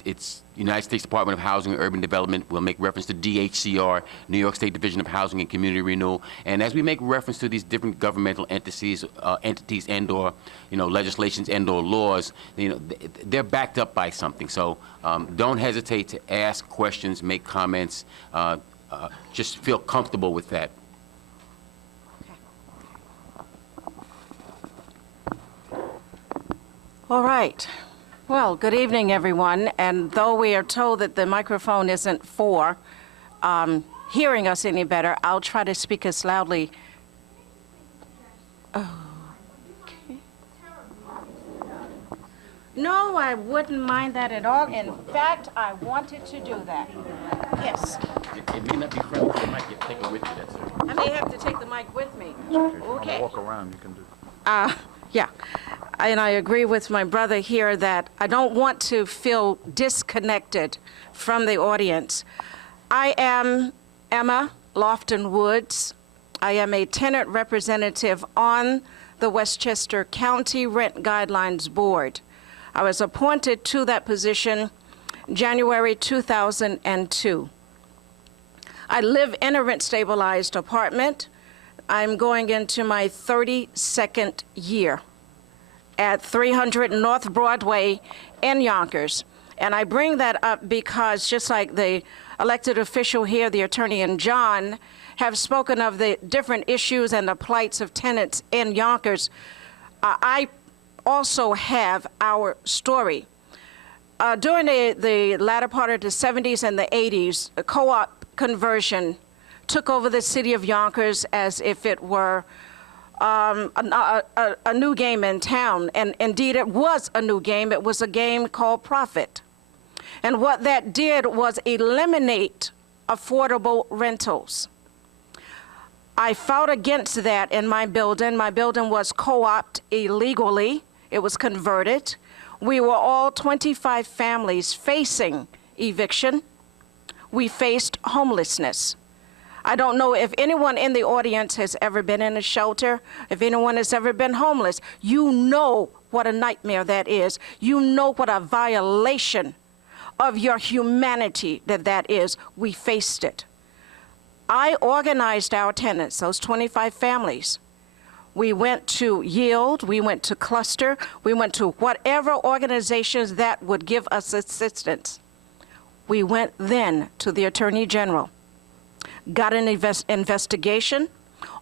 it's United States Department of Housing and Urban Development. We'll make reference to DHCR, New York State Division of Housing and Community Renewal. And as we make reference to these different governmental entities and/or legislations and/or laws, they're backed up by something. So don't hesitate to ask questions, make comments. Just feel comfortable with that. All right. Well, good evening, everyone. And though we are told that the microphone isn't for hearing us any better, I'll try to speak as loudly. Okay. No, I wouldn't mind that at all. In fact, I wanted to do that. Yes. It may not be friendly to the mic. You have to take it with you. That's all. I may have to take the mic with me. Okay. Walk around, you can do. Yeah. And I agree with my brother here that I don't want to feel disconnected from the audience. I am Emma Lofton Woods. I am a tenant representative on the Westchester County Rent Guidelines Board. I was appointed to that position January 2002. I live in a rent-stabilized apartment. I'm going into my 32nd year at 300 North Broadway in Yonkers. And I bring that up because just like the elected official here, the attorney and John, have spoken of the different issues and the plights of tenants in Yonkers, I also have our story. During the latter part of the 70s and the 80s, a co-op conversion took over the city of Yonkers as if it were a new game in town. And indeed, it was a new game. It was a game called profit. And what that did was eliminate affordable rentals. I fought against that in my building. My building was co-opted illegally. It was converted. We were all 25 families facing eviction. We faced homelessness. I don't know if anyone in the audience has ever been in a shelter, if anyone has ever been homeless. You know what a nightmare that is. You know what a violation of your humanity that is. We faced it. I organized our tenants, those 25 families. We went to Yield, we went to Cluster, we went to whatever organizations that would give us assistance. We went then to the Attorney General, got an investigation,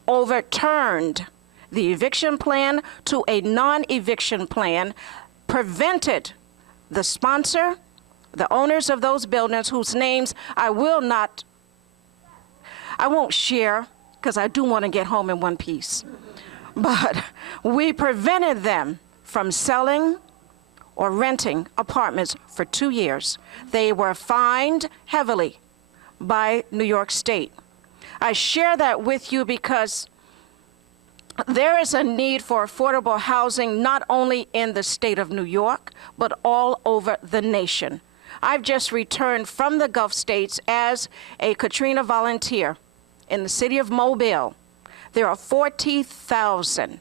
overturned the eviction plan to a non-eviction plan, prevented the sponsor, the owners of those buildings whose names I won't share because I do want to get home in one piece. But we prevented them from selling or renting apartments for 2 years. They were fined heavily by New York State. I share that with you because there is a need for affordable housing not only in the state of New York, but all over the nation. I've just returned from the Gulf states as a Katrina volunteer in the city of Mobile. There are 40,000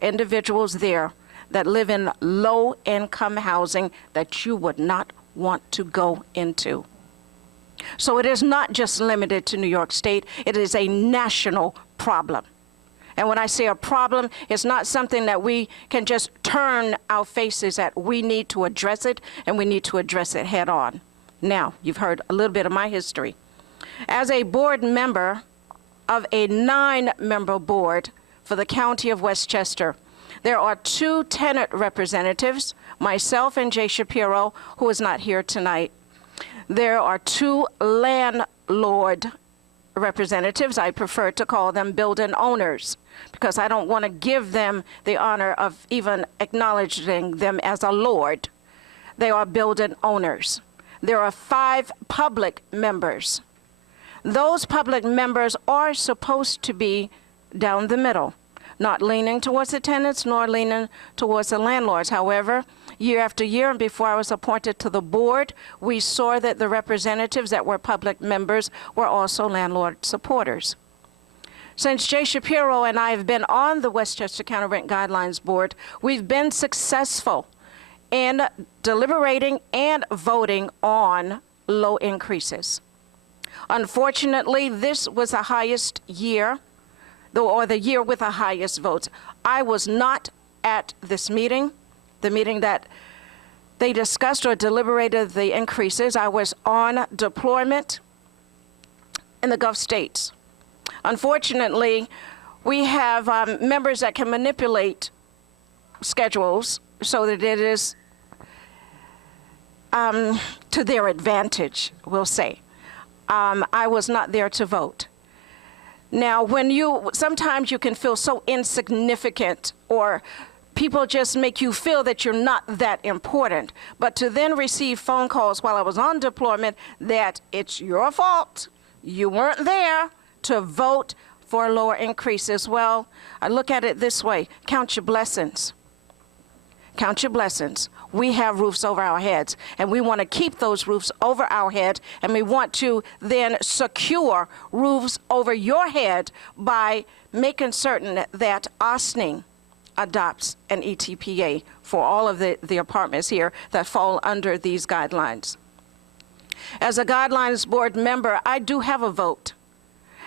individuals there that live in low-income housing that you would not want to go into. So it is not just limited to New York State, it is a national problem. And when I say a problem, it's not something that we can just turn our faces at. We need to address it, and we need to address it head on. Now, you've heard a little bit of my history. As a board member of a 9-member board for the County of Westchester, there are 2 tenant representatives, myself and Jay Shapiro, who is not here tonight. There are 2 landlord representatives. I prefer to call them building owners because I don't want to give them the honor of even acknowledging them as a lord. They are building owners. There are 5 public members. Those public members are supposed to be down the middle, not leaning towards the tenants nor leaning towards the landlords. However, year after year, and before I was appointed to the board, we saw that the representatives that were public members were also landlord supporters. Since Jay Shapiro and I have been on the Westchester County Rent Guidelines Board, we've been successful in deliberating and voting on low increases. Unfortunately, this was the highest year, or the year with the highest votes. I was not at this meeting, the meeting that they discussed or deliberated the increases. I was on deployment in the Gulf states. Unfortunately, we have members that can manipulate schedules so that it is to their advantage, we'll say. I was not there to vote. Now, sometimes you can feel so insignificant, or people just make you feel that you're not that important. But to then receive phone calls while I was on deployment that it's your fault, you weren't there to vote for lower increases. Well, I look at it this way: count your blessings. Count your blessings. We have roofs over our heads, and we want to keep those roofs over our head, and we want to then secure roofs over your head by making certain that Ossining adopts an ETPA for all of the apartments here that fall under these guidelines. As a Guidelines Board member, I do have a vote.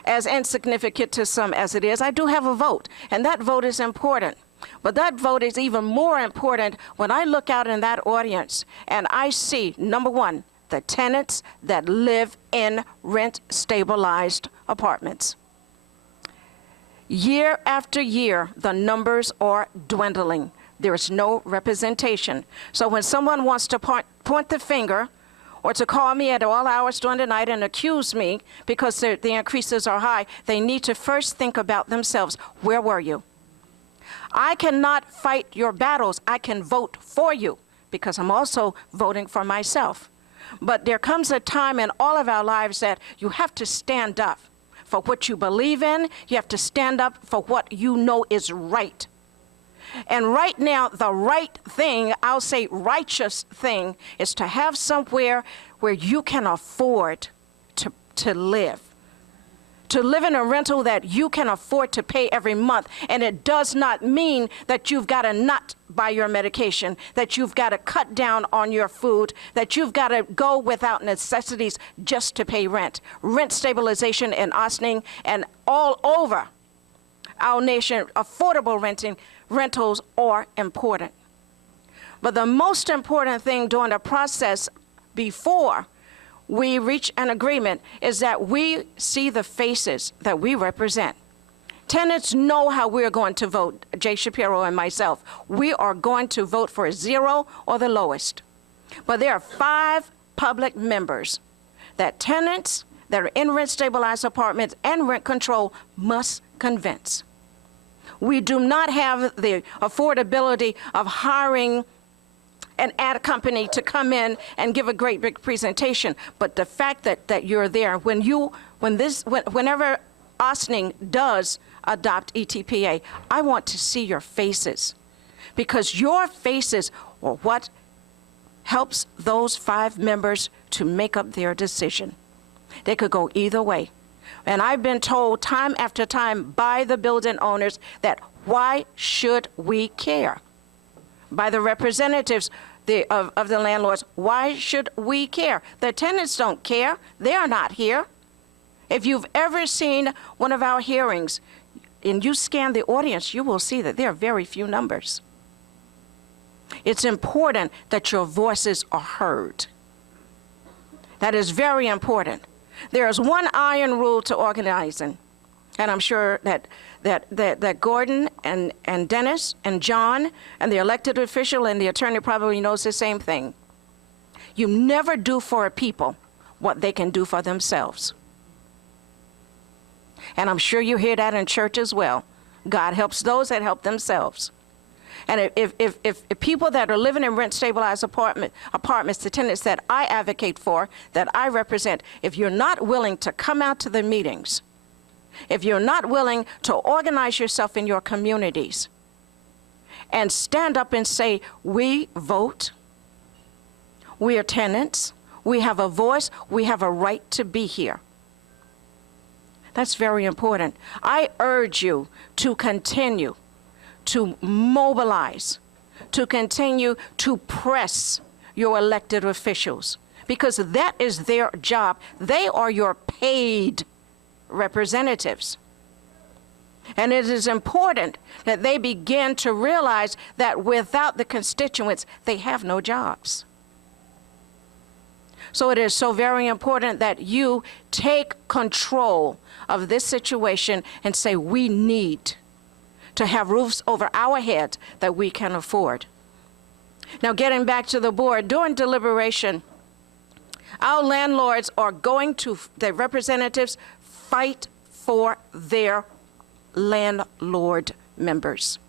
As insignificant to some as it is, I do have a vote, and that vote is important. But that vote is even more important when I look out in that audience and I see, number one, the tenants that live in rent-stabilized apartments. Year after year, the numbers are dwindling. There is no representation. So when someone wants to point the finger or to call me at all hours during the night and accuse me because the increases are high, they need to first think about themselves. Where were you? I cannot fight your battles. I can vote for you because I'm also voting for myself. But there comes a time in all of our lives that you have to stand up for what you believe in. You have to stand up for what you know is right. And right now, the right thing, I'll say righteous thing, is to have somewhere where you can afford to live. to live in a rental that you can afford to pay every month. And it does not mean that you've got to not buy your medication, that you've got to cut down on your food, that you've got to go without necessities just to pay rent. Rent stabilization in Ossining and all over our nation, affordable rentals are important. But the most important thing during the process before we reach an agreement is that we see the faces that we represent. Tenants know how we're going to vote, Jay Shapiro and myself. We are going to vote for 0 or the lowest. But there are 5 public members that tenants that are in rent-stabilized apartments and rent control must convince. We do not have the affordability of hiring an ad company to come in and give a great big presentation, but the fact that you're there, whenever Ossining does adopt ETPA, I want to see your faces, because your faces are what helps those 5 members to make up their decision. They could go either way. And I've been told time after time by the building owners that why should we care? By the representatives of the landlords, why should we care? The tenants don't care. They're not here. If you've ever seen one of our hearings and you scan the audience, you will see that there are very few numbers. It's important that your voices are heard. That is very important. There is one iron rule to organizing, and I'm sure that Gordon and Dennis and John and the elected official and the attorney probably knows the same thing. You never do for a people what they can do for themselves. And I'm sure you hear that in church as well. God helps those that help themselves. And if people that are living in rent-stabilized apartments, the tenants that I advocate for, that I represent, if you're not willing to come out to the meetings, if you're not willing to organize yourself in your communities and stand up and say, we vote, we are tenants, we have a voice, we have a right to be here. That's very important. I urge you to continue to mobilize, to continue to press your elected officials, because that is their job. They are your paid representatives. And it is important that they begin to realize that without the constituents, they have no jobs. So it is so very important that you take control of this situation and say, we need to have roofs over our heads that we can afford. Now, getting back to the board, during deliberation, our landlords are going to, their representatives, fight for their landlord members.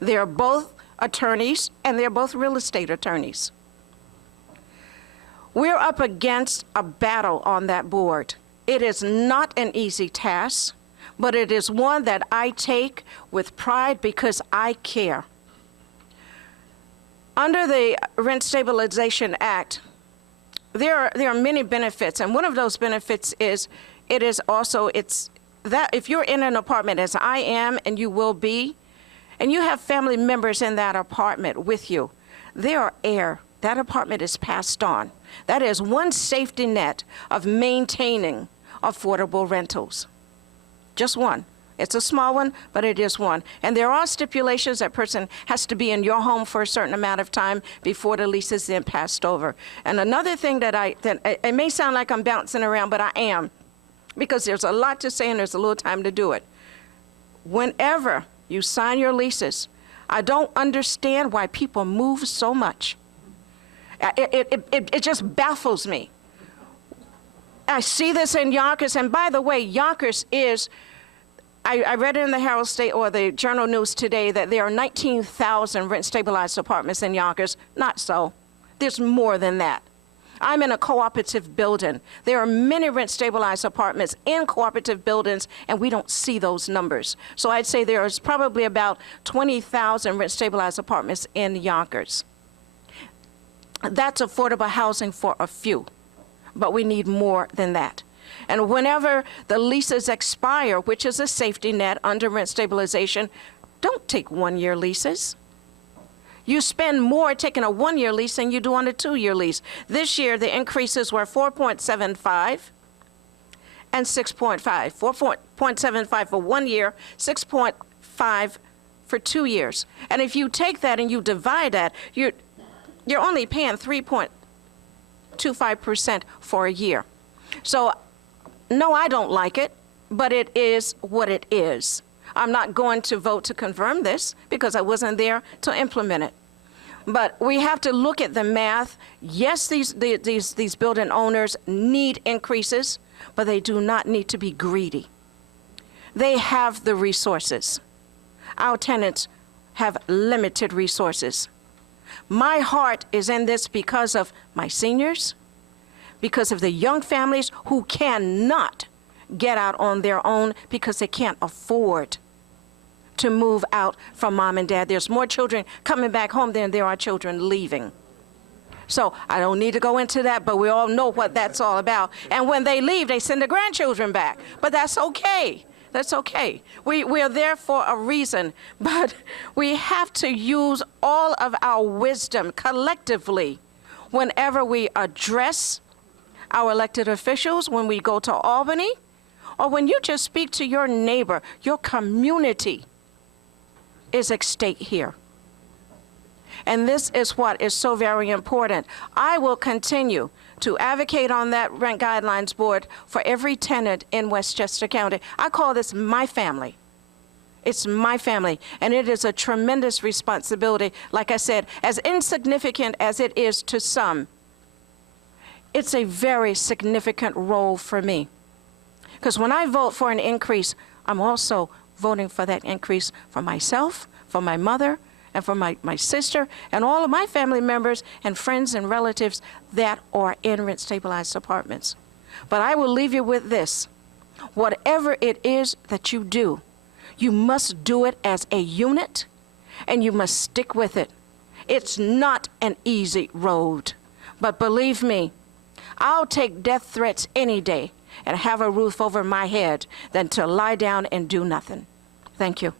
They're both attorneys, and they're both real estate attorneys. We're up against a battle on that board. It is not an easy task, but it is one that I take with pride because I care. Under the Rent Stabilization Act, there are many benefits, and one of those benefits is it's that if you're in an apartment, as I am and you will be, and you have family members in that apartment with you, there are heir. That apartment is passed on. That is one safety net of maintaining affordable rentals. Just one. It's a small one, but it is one. And there are stipulations that person has to be in your home for a certain amount of time before the lease is then passed over. And another thing that it may sound like I'm bouncing around, but I am, because there's a lot to say and there's a little time to do it. Whenever you sign your leases, I don't understand why people move so much. It just baffles me. I see this in Yonkers, and by the way, Yonkers is, I read in the Herald State or the Journal News today that there are 19,000 rent-stabilized apartments in Yonkers. Not so. There's more than that. I'm in a cooperative building. There are many rent-stabilized apartments in cooperative buildings, and we don't see those numbers. So I'd say there's probably about 20,000 rent-stabilized apartments in Yonkers. That's affordable housing for a few, but we need more than that. And whenever the leases expire, which is a safety net under rent stabilization, don't take one-year leases. You spend more taking a one-year lease than you do on a two-year lease. This year, the increases were 4.75 and 6.5. 4.75 for 1 year, 6.5 for 2 years. And if you take that and you divide that, you're only paying 3.25% for a year. So, no, I don't like it, but it is what it is. I'm not going to vote to confirm this because I wasn't there to implement it. But we have to look at the math. Yes, these building owners need increases, but they do not need to be greedy. They have the resources. Our tenants have limited resources. My heart is in this because of my seniors, because of the young families who cannot get out on their own because they can't afford to move out from mom and dad. There's more children coming back home than there are children leaving. So I don't need to go into that, but we all know what that's all about. And when they leave, they send the grandchildren back. But that's okay. That's okay. We are there for a reason, but we have to use all of our wisdom collectively whenever we address our elected officials, when we go to Albany, or when you just speak to your neighbor. Your community is at stake here. And this is what is so very important. I will continue to advocate on that rent guidelines board for every tenant in Westchester County. I call this my family. It's my family, and it is a tremendous responsibility. Like I said, as insignificant as it is to some, it's a very significant role for me. Because when I vote for an increase, I'm also voting for that increase for myself, for my mother, and for my sister, and all of my family members and friends and relatives that are in rent-stabilized apartments. But I will leave you with this. Whatever it is that you do, you must do it as a unit, and you must stick with it. It's not an easy road, but believe me, I'll take death threats any day and have a roof over my head than to lie down and do nothing. Thank you.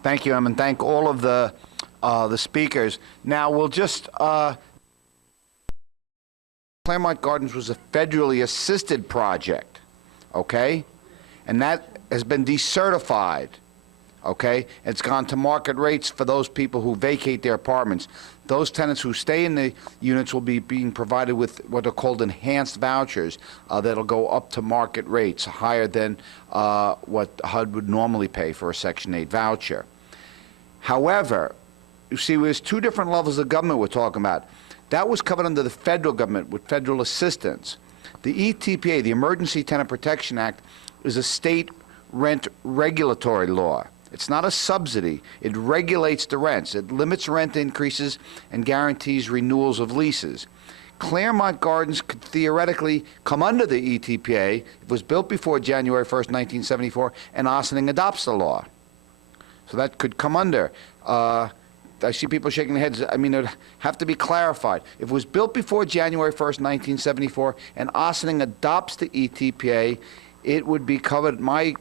Thank you, Em, and thank all of the speakers. Now, we'll just, Claremont Gardens was a federally assisted project, okay? And that has been decertified, okay? It's gone to market rates for those people who vacate their apartments. Those tenants who stay in the units will be being provided with what are called enhanced vouchers that'll go up to market rates, higher than what HUD would normally pay for a Section 8 voucher. However, you see, there's two different levels of government we're talking about. That was covered under the federal government with federal assistance. The ETPA, the Emergency Tenant Protection Act, is a state rent regulatory law. It's not a subsidy. It regulates the rents. It limits rent increases and guarantees renewals of leases. Claremont Gardens could theoretically come under the ETPA if it was built before January 1st, 1974, and Ossining adopts the law. So that could come under. I see people shaking their heads. I mean, it would have to be clarified. If it was built before January 1st, 1974, and Ossining adopts the ETPA, it would be covered. My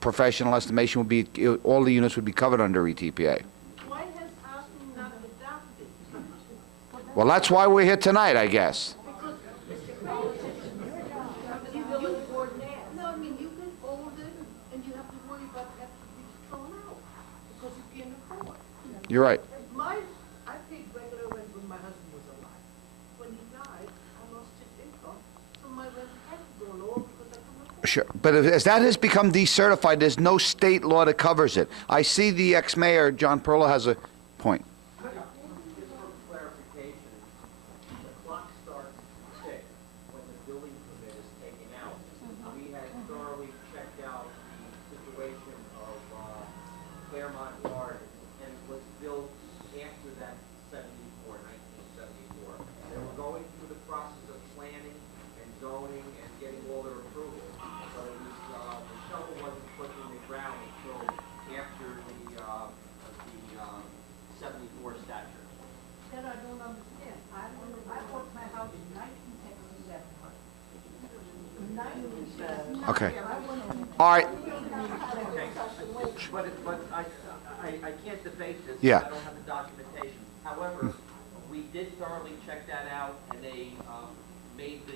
professional estimation would be all the units would be covered under ETPA. Why has Ossining not adopted? Well, that's why we're here tonight, I guess. No, I mean, you can hold it, and you have to worry about having to be thrown out because you can't afford. You're right. I paid regular rent when my husband was alive. When he died, I lost his income, so my rent had to go lower because I couldn't afford it. Sure, but as that has become decertified, there's no state law that covers it. I see the ex-mayor, John Perla, has a point. Just for clarification, the clock starts to tick when the building permit is taken out. We had thoroughly checked out the situation of Claremont Gardens, and it was built after that 1974. They were going through the process of planning and zoning and getting all their approvals, but it was, the shovel wasn't put in the ground until after the Okay. All right. But I can't debate this. Yeah. I don't have the documentation. However, we did thoroughly check that out, and they made the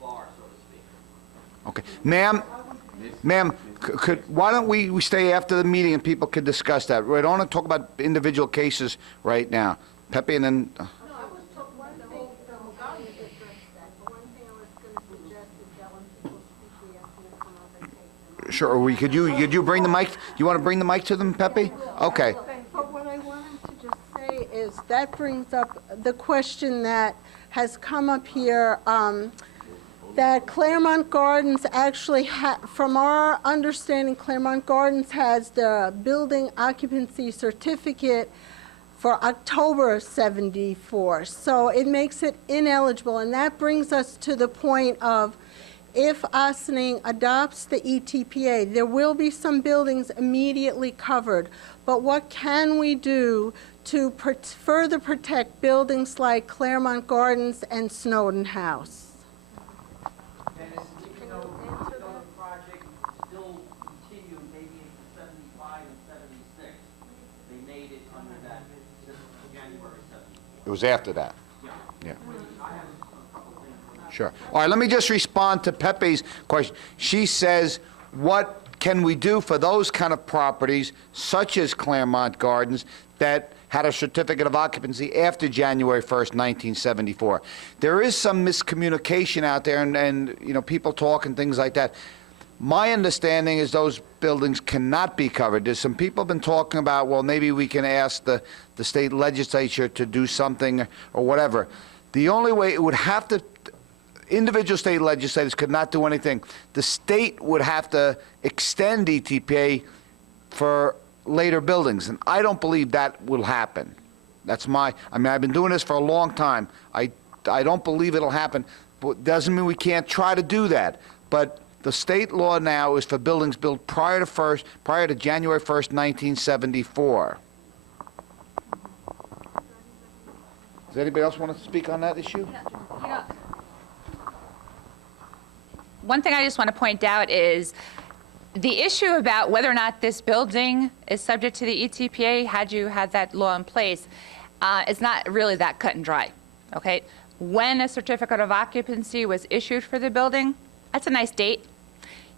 bar, so to speak. Okay. Ma'am, why don't we stay after the meeting and people can discuss that? We don't want to talk about individual cases right now. Pepe, and then, No, I was talking one thing, God addressed that, but one thing I was gonna suggest is that when people speak, we ask them to come up and take them. sure, could you bring the mic? You want to bring the mic to them, Pepe? Okay. But what I wanted to just say is that brings up the question that has come up here, that Claremont Gardens actually from our understanding, Claremont Gardens has the building occupancy certificate for October 74. So it makes it ineligible, and that brings us to the point of if Ossining adopts the ETPA, there will be some buildings immediately covered. But what can we do to further protect buildings like Claremont Gardens and Snowden House? Dennis, even though the project still continued maybe into 75 and 76, they made it under that January 74. It was after that. Yeah. Sure. All right, let me just respond to Pepe's question. She says, what can we do for those kind of properties, such as Claremont Gardens, that had a certificate of occupancy after January 1st, 1974? There is some miscommunication out there, and you know, people talk and things like that. My understanding is those buildings cannot be covered. There's some people have been talking about, well, maybe we can ask the state legislature to do something or whatever. The only way it would have to, individual state legislators could not do anything. The state would have to extend ETPA for later buildings, and I don't believe that will happen. That's I mean, I've been doing this for a long time. I don't believe it'll happen, but doesn't mean we can't try to do that. But the state law now is for buildings built prior to January 1st, 1974. Does anybody else want to speak on that issue? One thing I just want to point out is the issue about whether or not this building is subject to the ETPA, had you had that law in place, is not really that cut and dry, okay? When a certificate of occupancy was issued for the building, that's a nice date.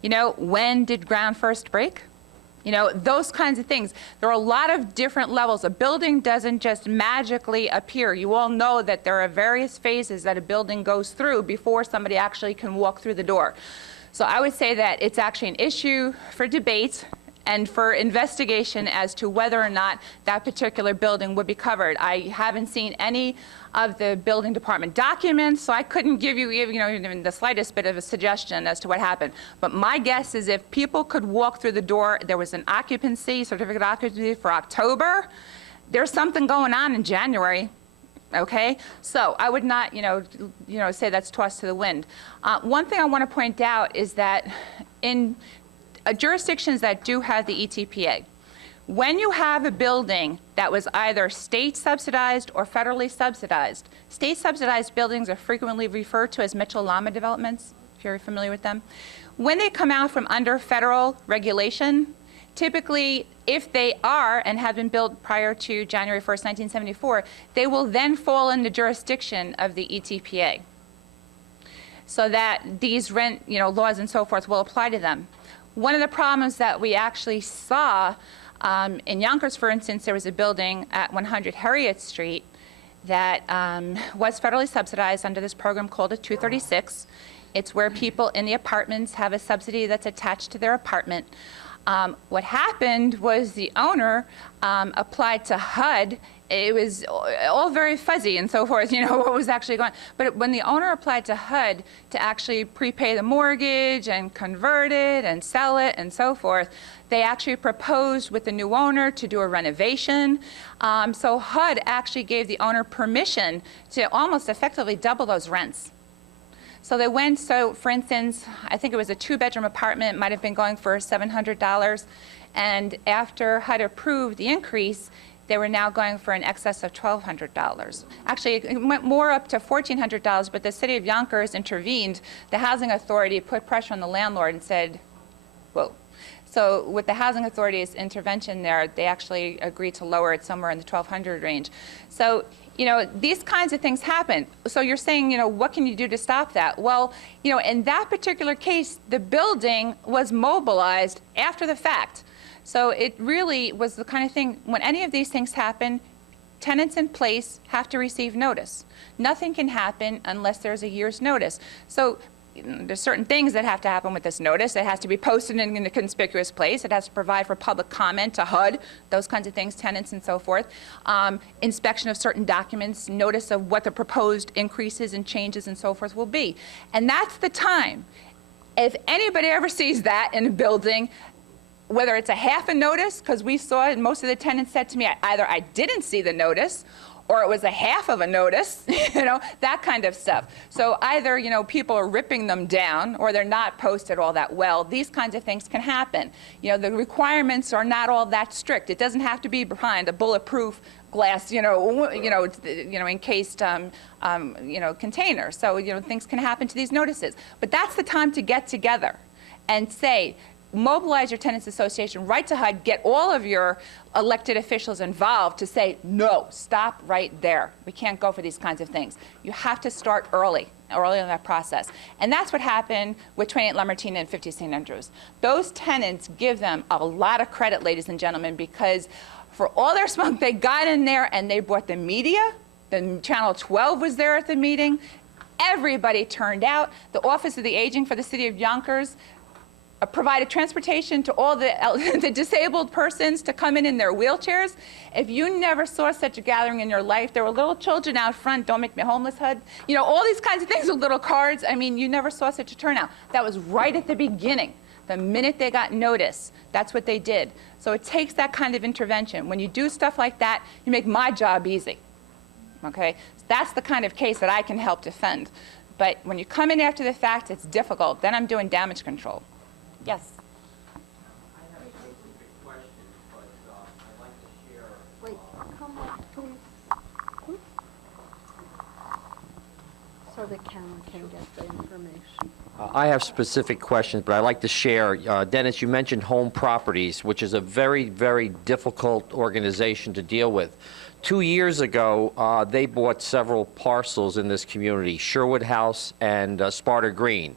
You know, when did ground first break? You know, those kinds of things. There are a lot of different levels. A building doesn't just magically appear. You all know that there are various phases that a building goes through before somebody actually can walk through the door. So I would say that it's actually an issue for debate and for investigation as to whether or not that particular building would be covered. I haven't seen any of the building department documents, so I couldn't give you even the slightest bit of a suggestion as to what happened. But my guess is if people could walk through the door, there was an occupancy, certificate of occupancy for October, there's something going on in January. Okay, so I would not, say that's tossed to the wind. One thing I want to point out is that in jurisdictions that do have the ETPA, when you have a building that was either state subsidized or federally subsidized, state subsidized buildings are frequently referred to as Mitchell-Lama developments, if you're familiar with them. When they come out from under federal regulation, typically, if they are and have been built prior to January 1st, 1974, they will then fall in the jurisdiction of the ETPA, so that these rent, laws and so forth will apply to them. One of the problems that we actually saw in Yonkers, for instance, there was a building at 100 Harriet Street that was federally subsidized under this program called a 236. It's where people in the apartments have a subsidy that's attached to their apartment. What happened was the owner applied to HUD. It was all very fuzzy and so forth, what was actually going on. But when the owner applied to HUD to actually prepay the mortgage and convert it and sell it and so forth, they actually proposed with the new owner to do a renovation. So HUD actually gave the owner permission to almost effectively double those rents. So they went, for instance, I think it was a 2-bedroom apartment, might have been going for $700. And after HUD approved the increase, they were now going for an excess of $1,200. Actually, it went more up to $1,400, but the city of Yonkers intervened. The housing authority put pressure on the landlord and said, whoa. So with the housing authority's intervention there, they actually agreed to lower it somewhere in the 1,200 range. So, you know, these kinds of things happen. So you're saying, you know, what can you do to stop that? Well, you know, in that particular case, the building was mobilized after the fact. So it really was the kind of thing, when any of these things happen, tenants in place have to receive notice. Nothing can happen unless there's a year's notice. So there's certain things that have to happen with this notice. It has to be posted in a conspicuous place. It has to provide for public comment to HUD, those kinds of things, tenants and so forth. Inspection of certain documents, notice of what the proposed increases and changes and so forth will be. And that's the time. If anybody ever sees that in a building, whether it's a half a notice, because we saw it, most of the tenants said to me, either I didn't see the notice, or it was a half of a notice, you know, that kind of stuff. So either, you know, people are ripping them down or they're not posted all that well. These kinds of things can happen. You know, the requirements are not all that strict. It doesn't have to be behind a bulletproof glass, encased, container. So, you know, things can happen to these notices. But that's the time to get together and say, mobilize your tenants association, write to HUD, get all of your elected officials involved to say, no, stop right there. We can't go for these kinds of things. You have to start early in that process. And that's what happened with 28 Lamartine and 50 St. Andrews. Those tenants give them a lot of credit, ladies and gentlemen, because for all their smoke, they got in there and they brought the media. The Channel 12 was there at the meeting. Everybody turned out. The Office of the Aging for the City of Yonkers provided transportation to all the disabled persons to come in their wheelchairs. If you never saw such a gathering in your life, there were little children out front, don't make me homeless, HUD. You know, all these kinds of things with little cards. I mean, you never saw such a turnout. That was right at the beginning. The minute they got notice, that's what they did. So it takes that kind of intervention. When you do stuff like that, you make my job easy. Okay? That's the kind of case that I can help defend. But when you come in after the fact, it's difficult. Then I'm doing damage control. Yes. I have a specific question, but I'd like to share. Wait, come up, please. So the camera can get the information. I have specific questions, but I'd like to share. Dennis, you mentioned Home Properties, which is a very, very difficult organization to deal with. 2 years ago, they bought several parcels in this community, Sherwood House and Sparta Green.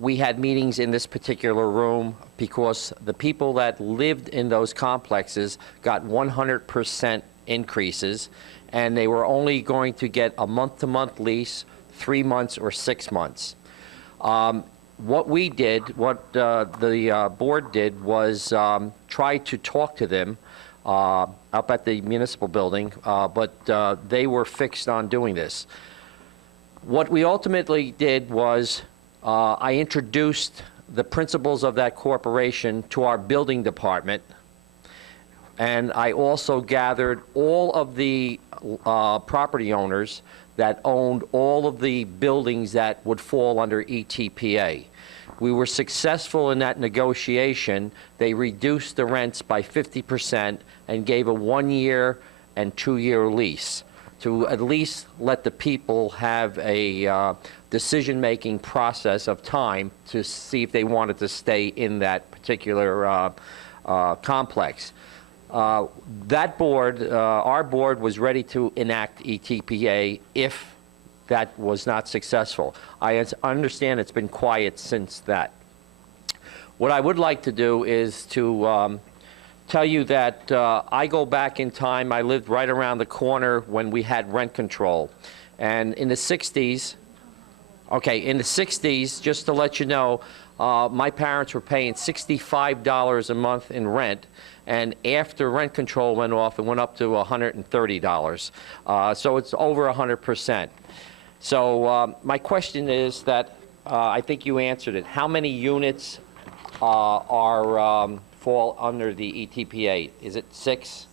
We had meetings in this particular room because the people that lived in those complexes got 100% increases, and they were only going to get a month-to-month lease, 3 months or 6 months. What we did, what the board did, was try to talk to them up at the municipal building, but they were fixed on doing this. What we ultimately did was I introduced the principals of that corporation to our building department, and I also gathered all of the property owners that owned all of the buildings that would fall under ETPA. We were successful in that negotiation. They reduced the rents by 50% and gave a 1-year and 2-year lease to at least let the people have a decision-making process of time to see if they wanted to stay in that particular complex. That board, our board, was ready to enact ETPA if that was not successful. I understand it's been quiet since that. What I would like to do is to tell you that I go back in time. I lived right around the corner when we had rent control. And in the 60s, just to let you know, my parents were paying $65 a month in rent. And after rent control went off, it went up to $130. So it's over 100%. So my question is that, I think you answered it. How many units fall under the ETPA? Is it 6?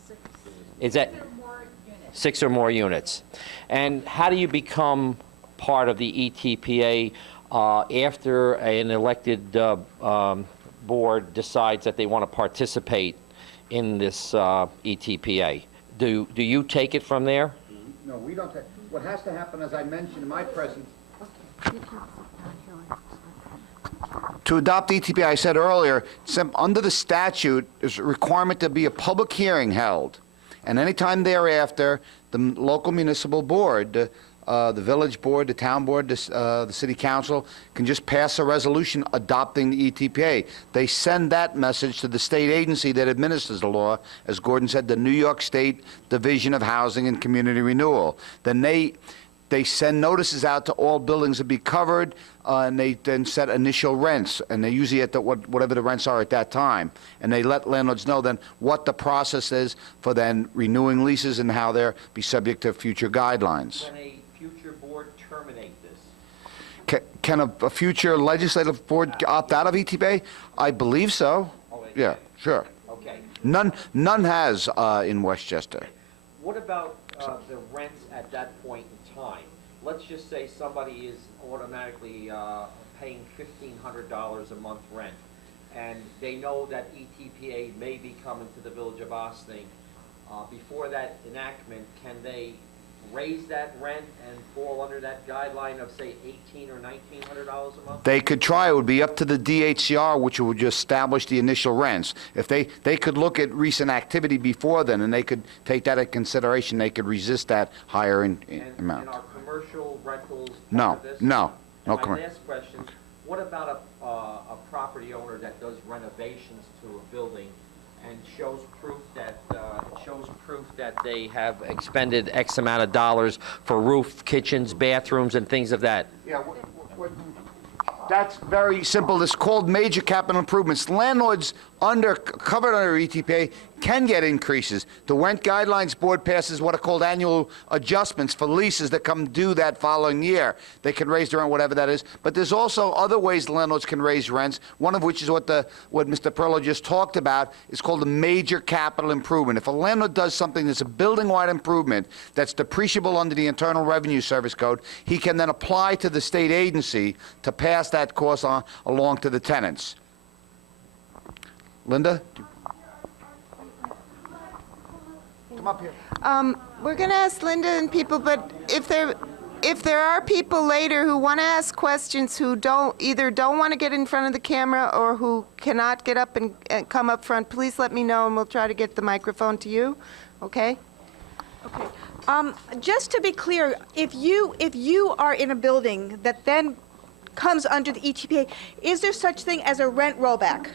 Is that 6 or more units? And how do you become part of the ETPA after an elected board decides that they want to participate in this ETPA. Do you take it from there? No, we don't. What has to happen, as I mentioned in my presence, to adopt ETPA, I said earlier, under the statute, there's a requirement to be a public hearing held. And anytime thereafter, the local municipal board, the village board, the town board, the city council can just pass a resolution adopting the ETPA. They send that message to the state agency that administers the law, as Gordon said, the New York State Division of Housing and Community Renewal. Then they send notices out to all buildings to be covered, and they then set initial rents, and they usually at whatever the rents are at that time. And they let landlords know then what the process is for then renewing leases and how they'll be subject to future guidelines. Can a future board terminate this? Can a future legislative board opt out of ETPA? I believe so. Oh, it Yeah, can. sure. Okay. None has in Westchester. What about the rents at that point in time? Let's just say somebody is automatically paying $1,500 a month rent, and they know that ETPA may be coming to the village of Ossining. Before that enactment, can they raise that rent and fall under that guideline of, say, $1,800 or $1,900 a month? They could try. It would be up to the DHCR, which would just establish the initial rents. If they could look at recent activity before then, and they could take that into consideration, they could resist that higher amount. And are commercial rentals part No, of this? no, no And my commercial. last question, what about a property owner that does renovations to a building and shows proof that they have expended X amount of dollars for roof, kitchens, bathrooms, and things of that? Yeah, that's very simple. It's called major capital improvements. Landlords covered under ETPA can get increases. The Rent Guidelines Board passes what are called annual adjustments for leases that come due that following year. They can raise their rent, whatever that is. But there's also other ways landlords can raise rents, one of which is what Mr. Perillo just talked about. It's called a major capital improvement. If a landlord does something that's a building-wide improvement that's depreciable under the Internal Revenue Service Code, he can then apply to the state agency to pass that cost along to the tenants. Linda? Come up here. We're going to ask Linda and people, but if there are people later who want to ask questions who either don't want to get in front of the camera or who cannot get up and come up front, please let me know and we'll try to get the microphone to you. Okay? Okay. Just to be clear, if you are in a building that then comes under the ETPA, is there such thing as a rent rollback?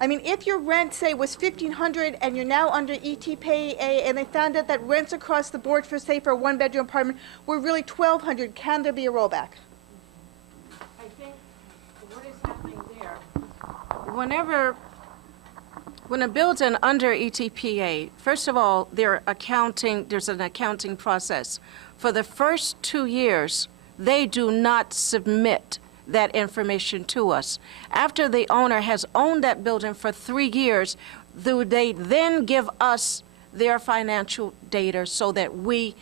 I mean, if your rent, say, was $1,500 and you're now under ETPA and they found out that rents across the board for, say, for a one-bedroom apartment were really $1,200, can there be a rollback? I think what is happening there, when a building under ETPA, first of all, there's an accounting process. For the first 2 years, they do not submit that information to us. After the owner has owned that building for 3 years, they then give us their financial data so that we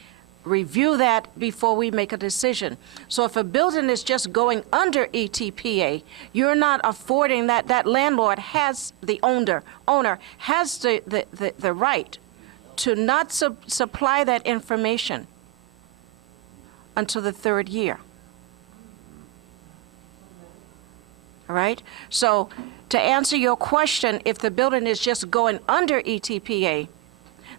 review that before we make a decision. So if a building is just going under ETPA, you're not affording that landlord has, the owner has the right to not supply that information until the 3rd year. All right? So to answer your question, if the building is just going under ETPA,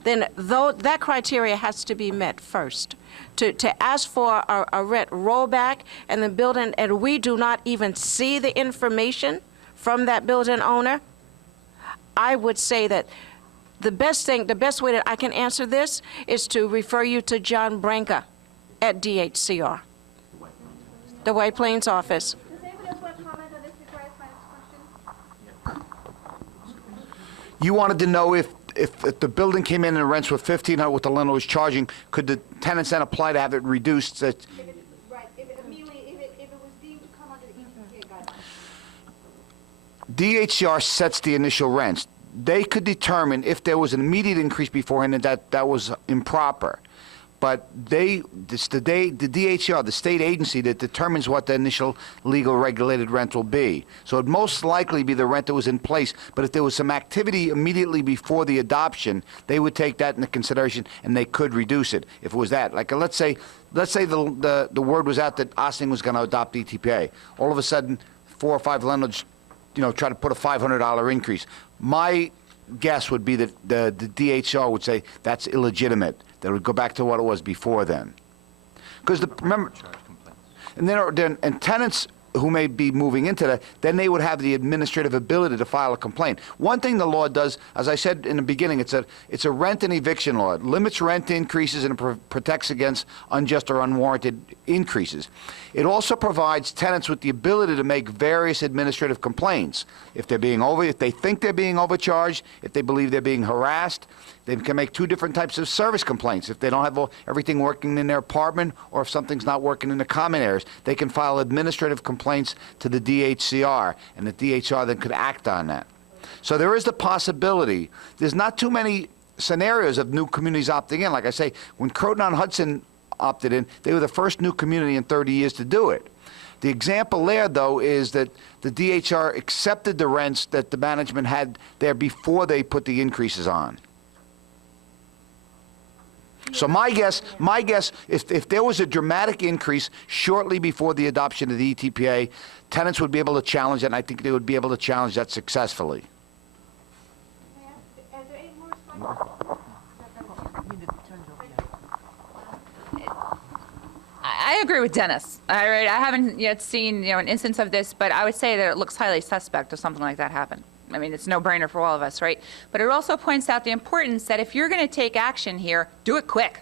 then that criteria has to be met first. To ask for a rent rollback and the building, and we do not even see the information from that building owner, I would say that the best way that I can answer this is to refer you to John Branca at DHCR, the White Plains office. You wanted to know if the building came in and rents were $1,500, what the landlord was charging, could the tenants then apply to have it reduced? Right, if it was deemed to come under the ETPA guidelines. DHCR sets the initial rents. They could determine if there was an immediate increase beforehand and that was improper. but the DHR, the state agency that determines what the initial legal regulated rent will be. So it'd most likely be the rent that was in place, but if there was some activity immediately before the adoption, they would take that into consideration and they could reduce it if it was that. Like, let's say the word was out that Ossining was going to adopt ETPA. All of a sudden, 4 or 5 landlords, try to put a $500 increase. My guess would be that the DHR would say that's illegitimate. That would go back to what it was before then. Because remember, and tenants who may be moving into that, then they would have the administrative ability to file a complaint. One thing the law does, as I said in the beginning, it's a rent and eviction law. It limits rent increases and protects against unjust or unwarranted increases. It also provides tenants with the ability to make various administrative complaints. If they think they're being overcharged, if they believe they're being harassed, they can make 2 different types of service complaints. If they don't have everything working in their apartment, or if something's not working in the common areas, they can file administrative complaints to the DHCR, and the DHR then could act on that. So there is the possibility. There's not too many scenarios of new communities opting in. Like I say, when Croton-on-Hudson opted in, they were the first new community in 30 years to do it. The example there, though, is that the DHR accepted the rents that the management had there before they put the increases on. So my guess, if there was a dramatic increase shortly before the adoption of the ETPA, tenants would be able to challenge that, and I think they would be able to challenge that successfully. I agree with Dennis. All right, I haven't yet seen an instance of this, but I would say that it looks highly suspect if something like that happened. I mean, it's no brainer for all of us, right? But it also points out the importance that if you're going to take action here, do it quick.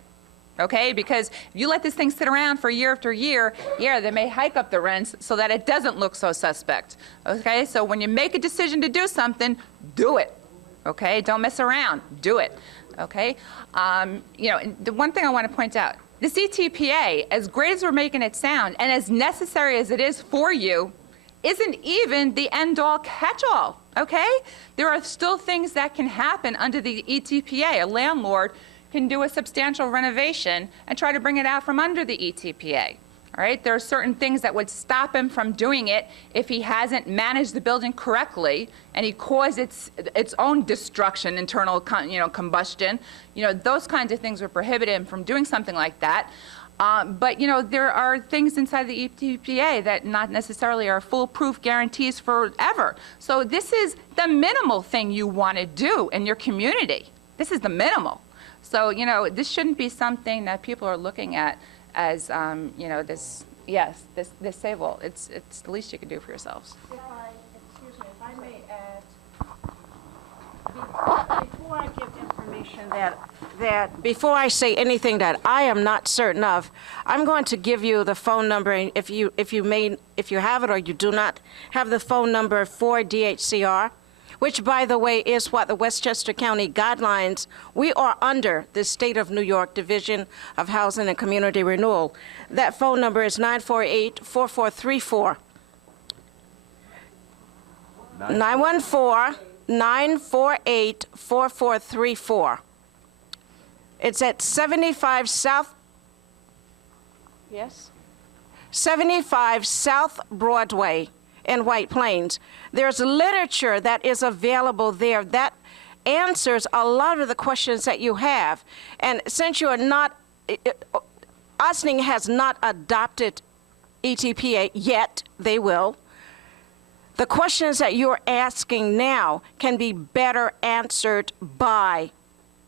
Okay, because if you let this thing sit around for year after year, they may hike up the rents so that it doesn't look so suspect. Okay, so when you make a decision to do something, do it. Okay, don't mess around, do it. Okay, the one thing I want to point out, this ETPA, as great as we're making it sound, and as necessary as it is for you, isn't even the end-all catch-all. Okay, there are still things that can happen under the ETPA. A landlord can do a substantial renovation and try to bring it out from under the ETPA. All right, there are certain things that would stop him from doing it if he hasn't managed the building correctly and he caused its own destruction, internal combustion. Those kinds of things would prohibit him from doing something like that. But there are things inside the ETPA that not necessarily are foolproof guarantees forever. So this is the minimal thing you want to do in your community. This is the minimal. So this shouldn't be something that people are looking at as this say, well, it's the least you can do for yourselves. Excuse me, if I may add, before I give information before I say anything that I am not certain of, I'm going to give you the phone number, and if you have it or you do not have the phone number for DHCR, which, by the way, is what the Westchester County guidelines. We are under the State of New York Division of Housing and Community Renewal. That phone number is 948-4434. 914-948-4434. It's at 75 South. Yes? 75 South Broadway in White Plains. There's literature that is available there that answers a lot of the questions that you have. And since you are not, Ossining has not adopted ETPA yet, they will. The questions that you're asking now can be better answered by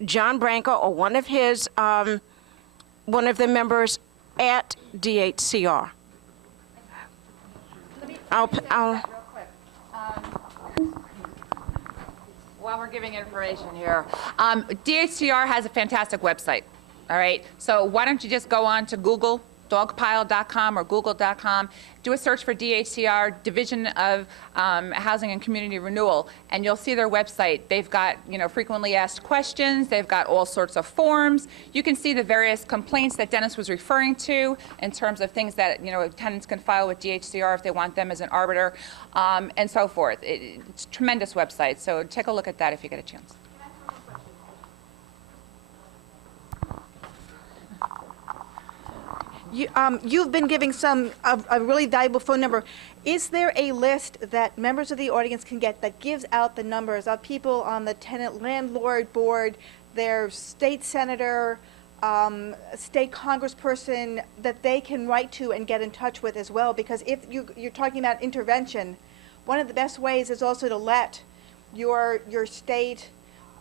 John Branco or one of the members at DHCR. Real quick. While we're giving information here, DHCR has a fantastic website. All right, so why don't you just go on to Google, dogpile.com or google.com, do a search for DHCR, Division of Housing and Community Renewal, and you'll see their website. They've got, frequently asked questions. They've got all sorts of forms. You can see the various complaints that Dennis was referring to in terms of things that, tenants can file with DHCR if they want them as an arbiter, and so forth. It's a tremendous website, so take a look at that if you get a chance. You've been giving a really valuable phone number. Is there a list that members of the audience can get that gives out the numbers of people on the tenant landlord board, their state senator, state congressperson that they can write to and get in touch with as well? Because if you're talking about intervention, one of the best ways is also to let your state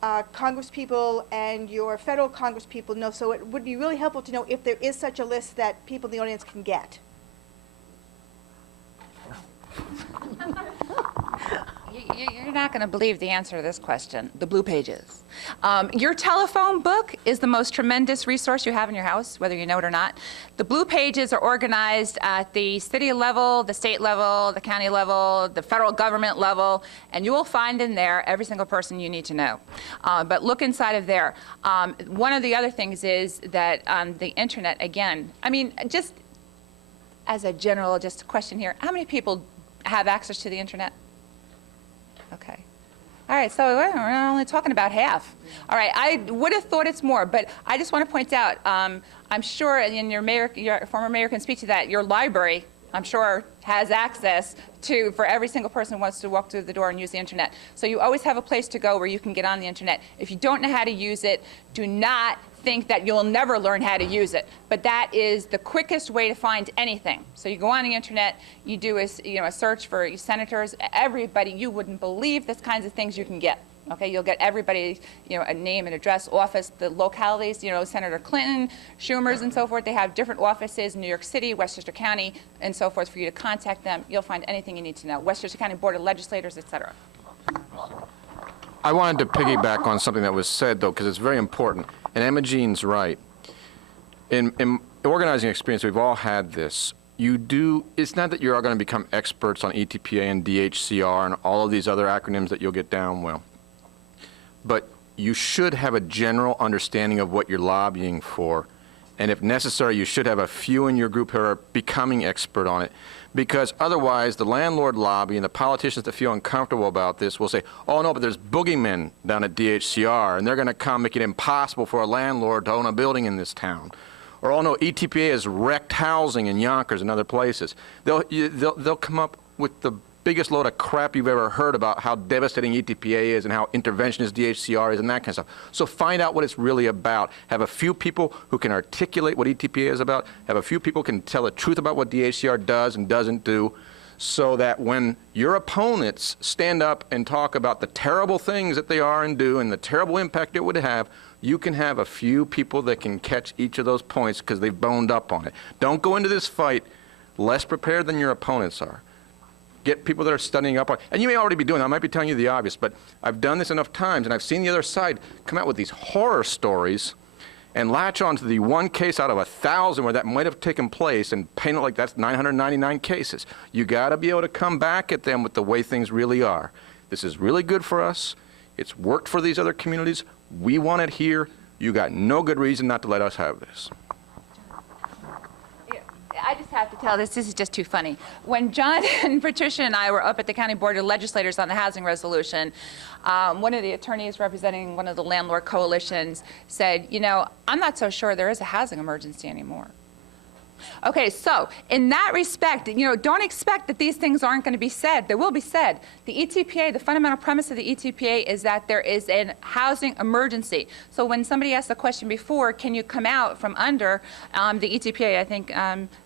congresspeople and your federal congresspeople know. So it would be really helpful to know if there is such a list that people in the audience can get. You're not going to believe the answer to this question, the Blue Pages. Your telephone book is the most tremendous resource you have in your house, whether you know it or not. The Blue Pages are organized at the city level, the state level, the county level, the federal government level, and you will find in there every single person you need to know. But look inside of there. One of the other things is that on the internet, again, I mean, just as a general, just a question here, how many people have access to the internet? Okay. All right, so we're only talking about half. All right, I would have thought it's more, but I just want to point out, I'm sure, and your former mayor can speak to that, your library, I'm sure, has access to, for every single person who wants to walk through the door and use the internet. So you always have a place to go where you can get on the internet. If you don't know how to use it, do not think that you'll never learn how to use it. But that is the quickest way to find anything. So you go on the internet, you do a search for senators, everybody, you wouldn't believe the kinds of things you can get. Okay, you'll get everybody, a name and address, office, the localities, Senator Clinton, Schumer's and so forth, they have different offices in New York City, Westchester County, and so forth for you to contact them. You'll find anything you need to know. Westchester County Board of Legislators, et cetera. I wanted to piggyback on something that was said, though, because it's very important. And Emma Jean's right. In organizing experience, we've all had this. It's not that you're all going to become experts on ETPA and DHCR and all of these other acronyms that you'll get down well. But you should have a general understanding of what you're lobbying for. And if necessary, you should have a few in your group who are becoming expert on it. Because otherwise, the landlord lobby and the politicians that feel uncomfortable about this will say, oh, no, but there's boogeymen down at DHCR, and they're going to come make it impossible for a landlord to own a building in this town. Or, oh, no, ETPA has wrecked housing in Yonkers and other places. They'll come up with the biggest load of crap you've ever heard about how devastating ETPA is and how interventionist DHCR is and that kind of stuff. So find out what it's really about. Have a few people who can articulate what ETPA is about. Have a few people who can tell the truth about what DHCR does and doesn't do, so that when your opponents stand up and talk about the terrible things that they are and do and the terrible impact it would have, you can have a few people that can catch each of those points because they've boned up on it. Don't go into this fight less prepared than your opponents are. Get people that are studying up on, and you may already be doing that. I might be telling you the obvious, but I've done this enough times, and I've seen the other side come out with these horror stories and latch on to the one case out of 1,000 where that might have taken place and paint it like that's 999 cases. You got to be able to come back at them with the way things really are. This is really good for us. It's worked for these other communities. We want it here. You got no good reason not to let us have this. I just have to tell this is just too funny. When John and Patricia and I were up at the County Board of Legislators on the housing resolution, one of the attorneys representing one of the landlord coalitions said, I'm not so sure there is a housing emergency anymore. Okay, so in that respect, don't expect that these things aren't going to be said. They will be said. The ETPA, the fundamental premise of the ETPA is that there is a housing emergency. So when somebody asked the question before, can you come out from under the ETPA, I think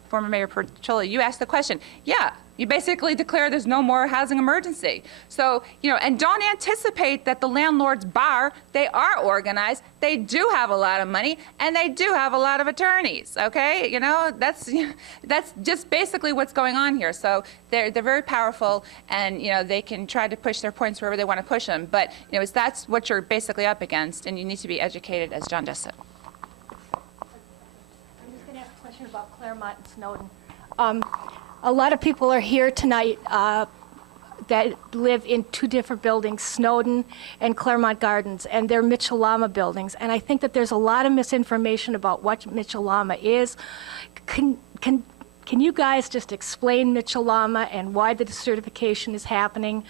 former Mayor Perciola, you asked the question. Yeah, you basically declare there's no more housing emergency. So, and don't anticipate that the landlords bar, they are organized, they do have a lot of money, and they do have a lot of attorneys, okay? That's just basically what's going on here. So they're very powerful, and, they can try to push their points wherever they want to push them. But, that's what you're basically up against, and you need to be educated, as John just said. I'm just going to ask a question about Claremont and Snowden. A lot of people are here tonight that live in two different buildings, Snowden and Claremont Gardens, and they're Mitchell-Lama buildings. And I think that there's a lot of misinformation about what Mitchell-Lama is. Can you guys just explain Mitchell-Lama and why the decertification is happening?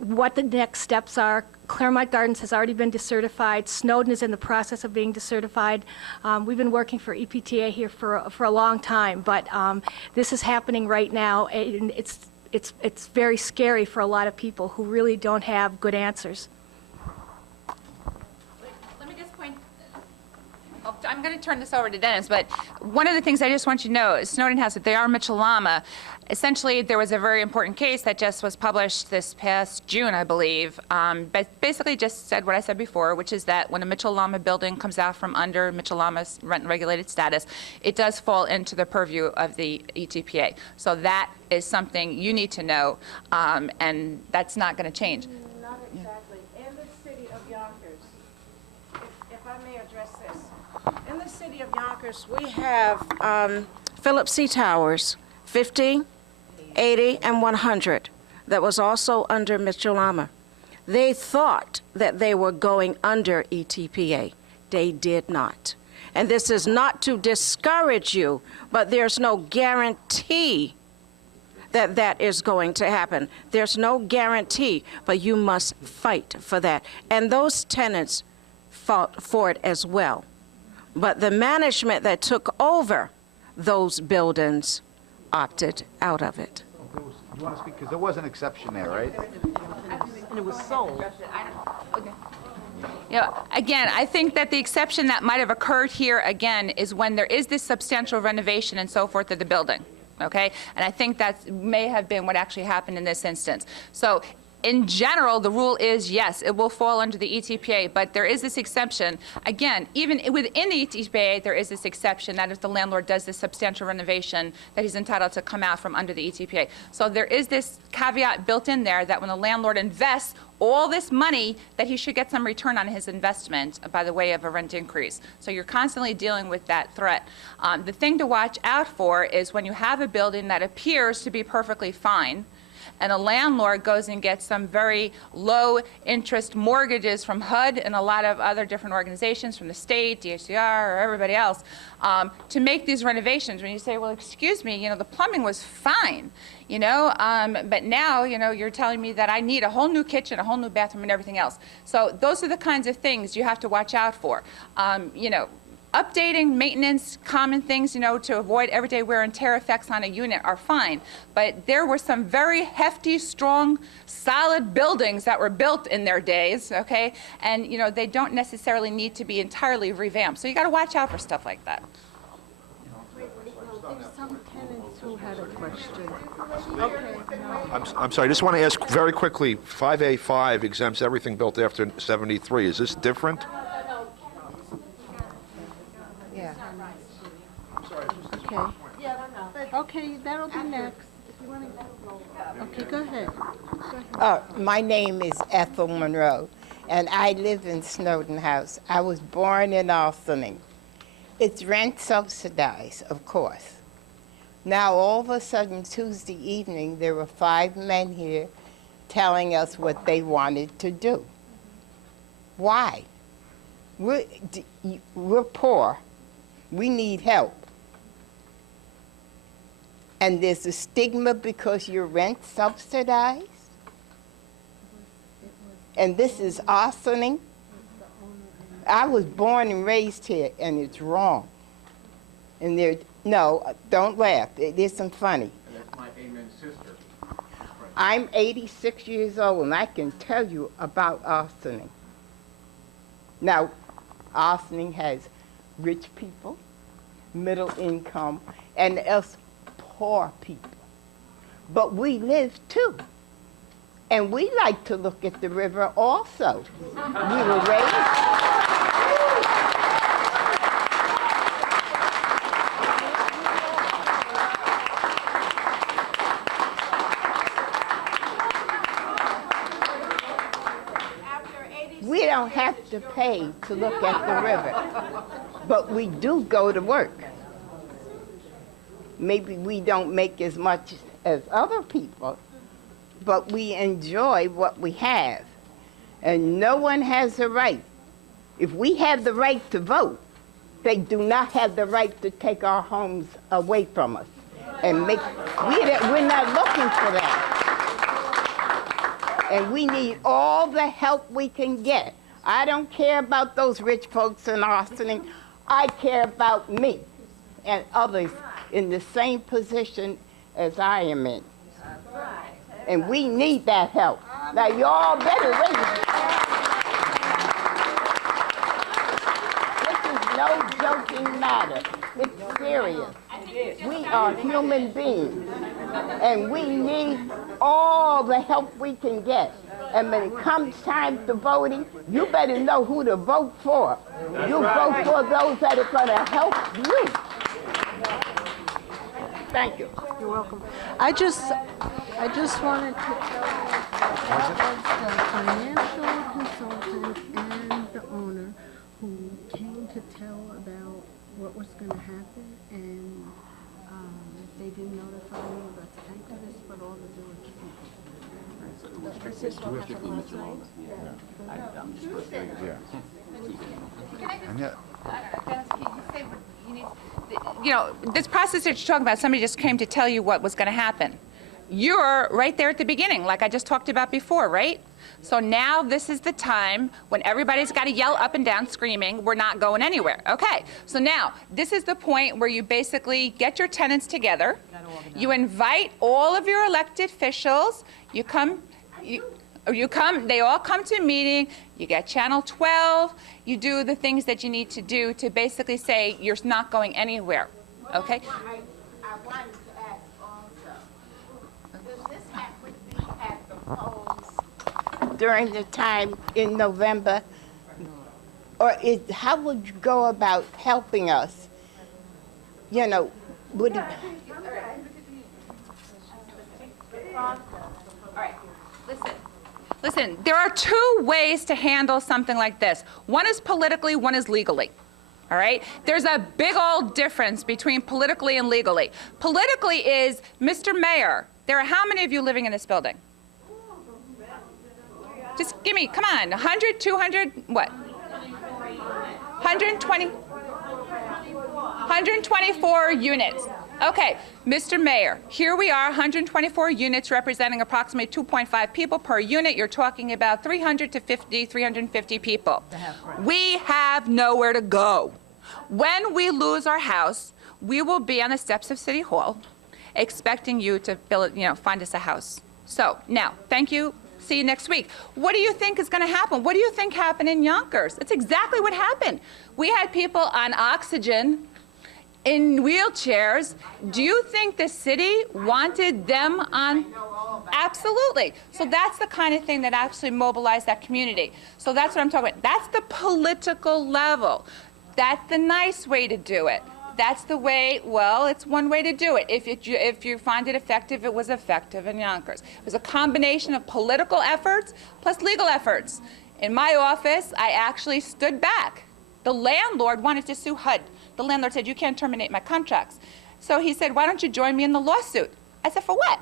what the next steps are. Claremont Gardens has already been decertified. Snowden is in the process of being decertified. We've been working for EPTA here for a long time, but this is happening right now, and it's very scary for a lot of people who really don't have good answers. Let me just point, I'm going to turn this over to Dennis, but one of the things I just want you to know is Snowden has it. They are Mitchell-Lama. Essentially, there was a very important case that just was published this past June, I believe, but basically just said what I said before, which is that when a Mitchell-Lama building comes out from under Mitchell-Lama's rent-regulated status, it does fall into the purview of the ETPA. So that is something you need to know, and that's not going to change. Not exactly. In the city of Yonkers, if I may address this, in the city of Yonkers, we have Philip C. Towers, 50, 80, and 100, that was also under Mitchell-Lama. They thought that they were going under ETPA. They did not. And this is not to discourage you, but there's no guarantee that that is going to happen. There's no guarantee, but you must fight for that. And those tenants fought for it as well. But the management that took over those buildings opted out of it. You want to speak? Because there was an exception there, right? And it was sold. You know, again, I think that the exception that might have occurred here, again, is when there is this substantial renovation and so forth of the building, okay? And I think that may have been what actually happened in this instance. So in general, the rule is, yes, it will fall under the ETPA, but there is this exception. Again, even within the ETPA, there is this exception that if the landlord does this substantial renovation, that he's entitled to come out from under the ETPA. So there is this caveat built in there that when the landlord invests all this money, that he should get some return on his investment by the way of a rent increase. So you're constantly dealing with that threat. The thing to watch out for is when you have a building that appears to be perfectly fine, and a landlord goes and gets some very low interest mortgages from HUD and a lot of other different organizations from the state, DHCR, or everybody else, to make these renovations. When you say, well, excuse me, you know, the plumbing was fine, you know, but now, you know, you're telling me that I need a whole new kitchen, a whole new bathroom, and everything else. So those are the kinds of things you have to watch out for. You know, updating, maintenance, common things, you know, to avoid everyday wear and tear effects on a unit are fine. But there were some very hefty, strong, solid buildings that were built in their days, okay? And, you know, they don't necessarily need to be entirely revamped. So you got to watch out for stuff like that. There's some tenants who had a question. Okay. I'm sorry, I just want to ask very quickly, 5A5 exempts everything built after 73. Is this different? Yeah. Okay. Okay, that'll be next. If you want to. Okay, go ahead. My name is Ethel Monroe, and I live in Snowden House. I was born in Ossining. It's rent subsidized, of course. Now, all of a sudden, Tuesday evening, there were 5 men here telling us what they wanted to do. Why? We're poor. We need help. And there's a stigma because you're rent subsidized? And this is Ossining? I was born and raised here, and it's wrong. And no, don't laugh. It isn't funny. And that's my amen sister. I'm 86 years old, and I can tell you about Ossining. Now, Ossining has rich people, middle income, and us poor people. But we live too. And we like to look at the river also. We were raised. We don't have to pay to look at the river, but we do go to work. Maybe we don't make as much as other people, but we enjoy what we have. And no one has the right. If we have the right to vote, they do not have the right to take our homes away from us. And we're not looking for that. And we need all the help we can get. I don't care about those rich folks in Ossining. I care about me and others in the same position as I am in. And we need that help. Now, y'all better raise it. This is no joking matter. It's serious. We are human beings, and we need all the help we can get. And when it comes time to voting, you better know who to vote for. You vote for those that are going to help you. Thank you. You're welcome. I just wanted to tell you that was the financial consultant and the owner who came to tell about what was going to happen, and they didn't notify me about the activists, but all the village You know, this process that you're talking about, somebody just came to tell you what was going to happen. You're right there at the beginning, like I just talked about before, right? So now this is the time when everybody's got to yell up and down screaming, we're not going anywhere. Okay, so now this is the point where you basically get your tenants together. You invite all of your elected officials. They all come to a meeting. You get Channel 12. You do the things that you need to do to basically say you're not going anywhere. Okay? I wanted to ask also, does this happen to be at the polls during the time in November? Or how would you go about helping us? You know, would it... All right, listen, there are two ways to handle something like this. One is politically, one is legally. All right? There's a big old difference between politically and legally. Politically is, Mr. Mayor, there are how many of you living in this building? Just give me, come on, 100, 200, what? 120? 124 units. Okay, Mr. Mayor, here we are, 124 units representing approximately 2.5 people per unit. You're talking about 350 people. We have nowhere to go. When we lose our house, we will be on the steps of City Hall expecting you to build, find us a house. So now, thank you. See you next week. What do you think is going to happen? What do you think happened in Yonkers? That's exactly what happened. We had people on oxygen, in wheelchairs. Do you think the city wanted them on? Absolutely. So that's the kind of thing that actually mobilized that community. So that's what I'm talking about. That's the political level. That's the nice way to do it. That's the way, well, it's one way to do it. If you find it effective, it was effective in Yonkers. It was a combination of political efforts plus legal efforts. In my office, I actually stood back. The landlord wanted to sue HUD. The landlord said, you can't terminate my contracts. So he said, why don't you join me in the lawsuit? I said, for what?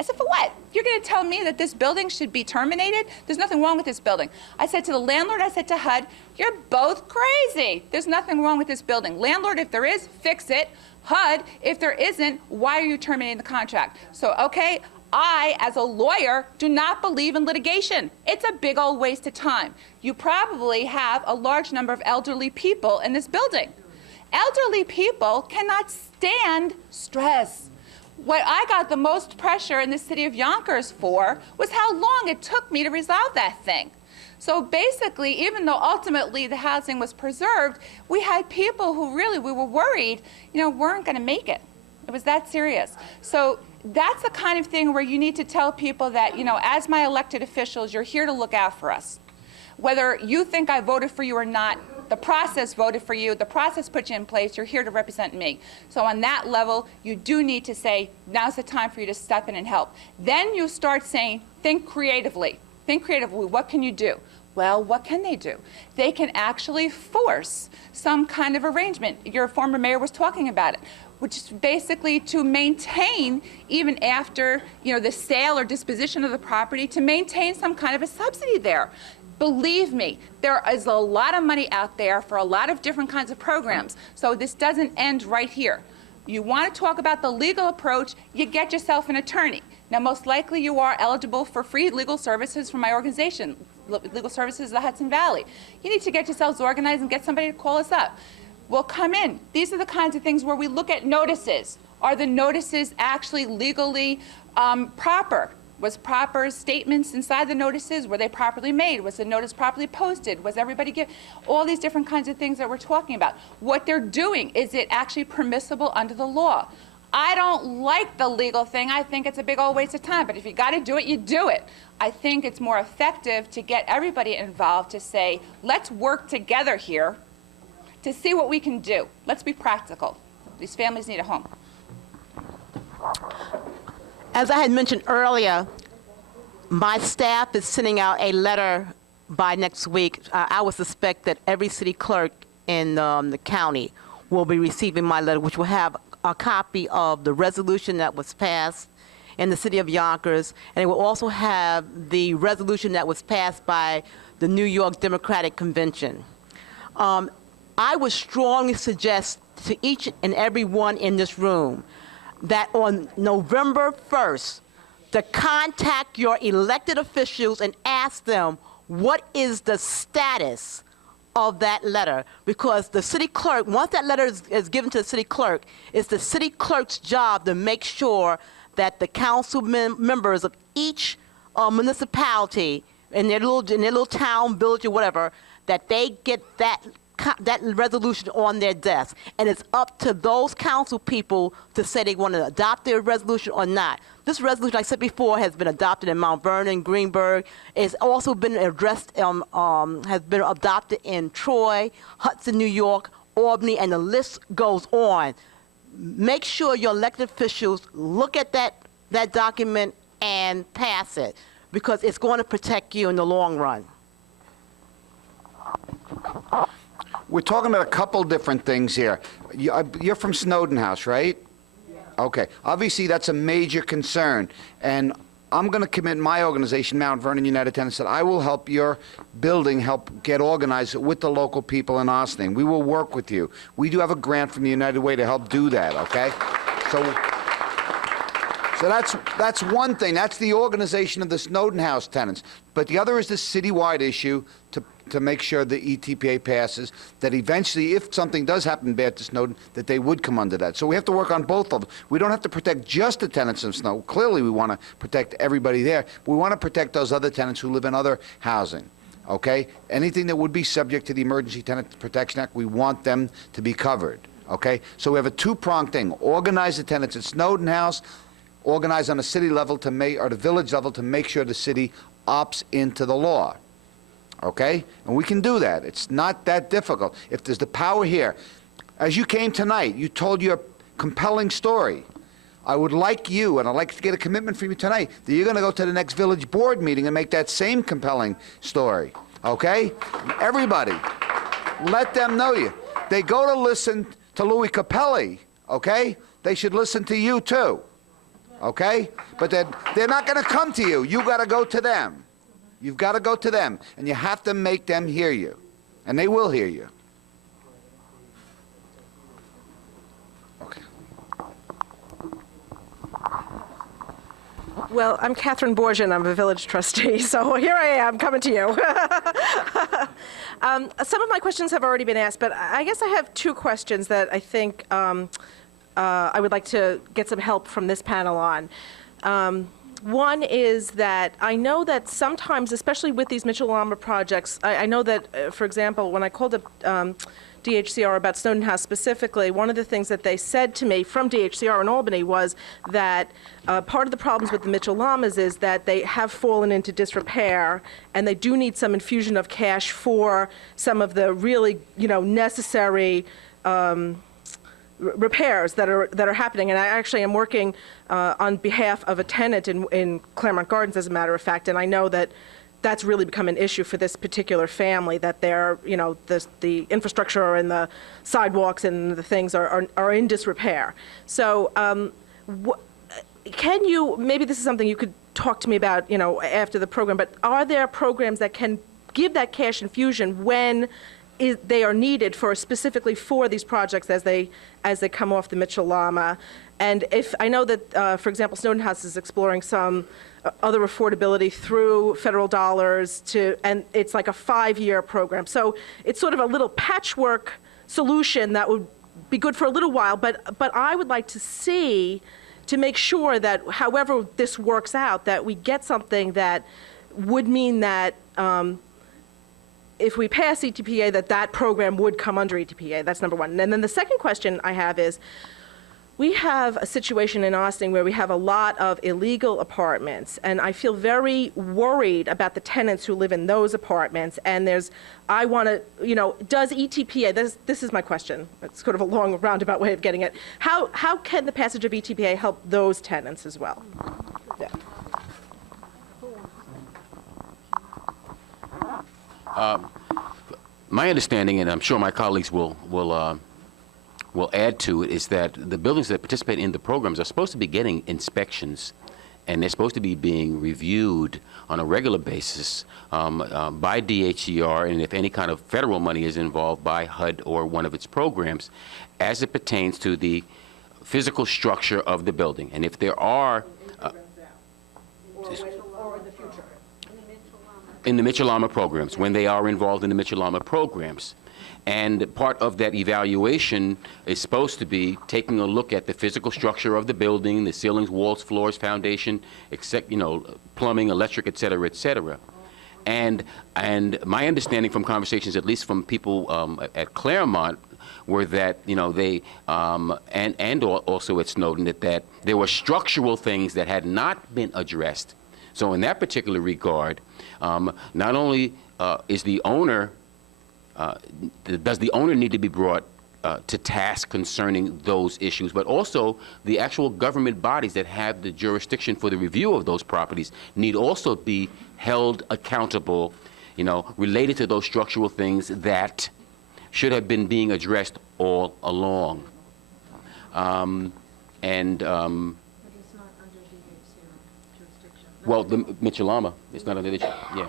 I said, for what? You're going to tell me that this building should be terminated? There's nothing wrong with this building. I said to the landlord, I said to HUD, you're both crazy. There's nothing wrong with this building. Landlord, if there is, fix it. HUD, if there isn't, why are you terminating the contract? So, okay, I, as a lawyer, do not believe in litigation. It's a big old waste of time. You probably have a large number of elderly people in this building. Elderly people cannot stand stress. What I got the most pressure in the city of Yonkers for was how long it took me to resolve that thing. So basically, even though ultimately the housing was preserved, we had people who really, we were worried, weren't going to make it. It was that serious. So that's the kind of thing where you need to tell people that, as my elected officials, you're here to look out for us. Whether you think I voted for you or not, the process voted for you, the process put you in place, you're here to represent me. So on that level, you do need to say, now's the time for you to step in and help. Then you start saying, think creatively. Think creatively, what can you do? Well, what can they do? They can actually force some kind of arrangement. Your former mayor was talking about it, which is basically to maintain, even after the sale or disposition of the property, to maintain some kind of a subsidy there. Believe me, there is a lot of money out there for a lot of different kinds of programs. So this doesn't end right here. You want to talk about the legal approach, you get yourself an attorney. Now, most likely you are eligible for free legal services from my organization, Legal Services of the Hudson Valley. You need to get yourselves organized and get somebody to call us up. We'll come in. These are the kinds of things where we look at notices. Are the notices actually legally proper? Was proper statements inside the notices, were they properly made? Was the notice properly posted? Was everybody given? All these different kinds of things that we're talking about. What they're doing, is it actually permissible under the law? I don't like the legal thing. I think it's a big old waste of time. But if you got to do it, you do it. I think it's more effective to get everybody involved to say, let's work together here to see what we can do. Let's be practical. These families need a home. As I had mentioned earlier, my staff is sending out a letter by next week. I would suspect that every city clerk in the county will be receiving my letter, which will have a copy of the resolution that was passed in the city of Yonkers, and it will also have the resolution that was passed by the New York Democratic Convention. I would strongly suggest to each and every one in this room that on November 1st, to contact your elected officials and ask them what is the status of that letter, because the city clerk, once that letter is given to the city clerk, it's the city clerk's job to make sure that the council members of each municipality in their little town, village, or whatever, that they get that resolution on their desk. And it's up to those council people to say they want to adopt their resolution or not. This resolution, like I said before, has been adopted in Mount Vernon, Greenburgh. It's also been addressed, has been adopted in Troy, Hudson, New York, Albany, and the list goes on. Make sure your elected officials look at that document and pass it, because it's going to protect you in the long run. We're talking about a couple different things here. You're from Snowden House, right? Yeah. Okay. Obviously, that's a major concern. And I'm going to commit my organization, Mount Vernon United Tenants, that I will help your building help get organized with the local people in Ossining. We will work with you. We do have a grant from the United Way to help do that, okay? So that's one thing. That's the organization of the Snowden House tenants. But the other is the citywide issue to make sure the ETPA passes, that eventually, if something does happen bad to Snowden, that they would come under that. So we have to work on both of them. We don't have to protect just the tenants of Snowden. Clearly, we want to protect everybody there. But we want to protect those other tenants who live in other housing, okay? Anything that would be subject to the Emergency Tenant Protection Act, we want them to be covered, okay? So we have a two-pronged thing. Organize the tenants at Snowden House, organize on a city level or the village level to make sure the city opts into the law. Okay? And we can do that. It's not that difficult. If there's the power here. As you came tonight, you told your compelling story. I would like you, and I'd like to get a commitment from you tonight, that you're going to go to the next village board meeting and make that same compelling story. Okay? Everybody, let them know you. They go to listen to Louis Capelli, okay? They should listen to you too. Okay? But they're not going to come to you. You got to go to them. You've got to go to them, and you have to make them hear you, and they will hear you. Okay. Well, I'm Catherine Borgia, and I'm a village trustee, so here I am, coming to you. Some of my questions have already been asked, but I guess I have two questions that I think I would like to get some help from this panel on. One is that I know that sometimes, especially with these Mitchell-Lama projects, I know that, for example, when I called up DHCR about Snowden House specifically, one of the things that they said to me from DHCR in Albany was that part of the problems with the Mitchell-Lamas is that they have fallen into disrepair, and they do need some infusion of cash for some of the really, necessary repairs that are happening. And I actually am working on behalf of a tenant in Claremont Gardens, as a matter of fact, and I know that that's really become an issue for this particular family, that they're, the infrastructure and the sidewalks and the things are in disrepair. So can you, maybe this is something you could talk to me about, after the program, but are there programs that can give that cash infusion when they are needed specifically for these projects as they come off the Mitchell-Lama? And if, I know that, for example, Snowden House is exploring some other affordability through federal dollars and it's like a 5-year program. So it's sort of a little patchwork solution that would be good for a little while, but I would like to see, to make sure that however this works out, that we get something that would mean that if we pass ETPA, that program would come under ETPA. That's number one. And then the second question I have is, we have a situation in Austin where we have a lot of illegal apartments, and I feel very worried about the tenants who live in those apartments. And I want to, does ETPA, this is my question. It's sort of a long roundabout way of getting it. How can the passage of ETPA help those tenants as well? Yeah. My understanding, and I'm sure my colleagues will add to it, is that the buildings that participate in the programs are supposed to be getting inspections, and they're supposed to be being reviewed on a regular basis by DHCR, and if any kind of federal money is involved, by HUD or one of its programs, as it pertains to the physical structure of the building. And if there are in the Mitchell-Lama programs, when they are involved in the Mitchell-Lama programs. And part of that evaluation is supposed to be taking a look at the physical structure of the building, the ceilings, walls, floors, foundation, except, plumbing, electric, et cetera, et cetera. And my understanding from conversations, at least from people at Claremont, were that, they, and also at Snowden, that there were structural things that had not been addressed. So in that particular regard, not only is the owner, does the owner need to be brought to task concerning those issues, but also the actual government bodies that have the jurisdiction for the review of those properties need also be held accountable, related to those structural things that should have been being addressed all along. Well, the Mitchell-Lama, it's not under the, yeah.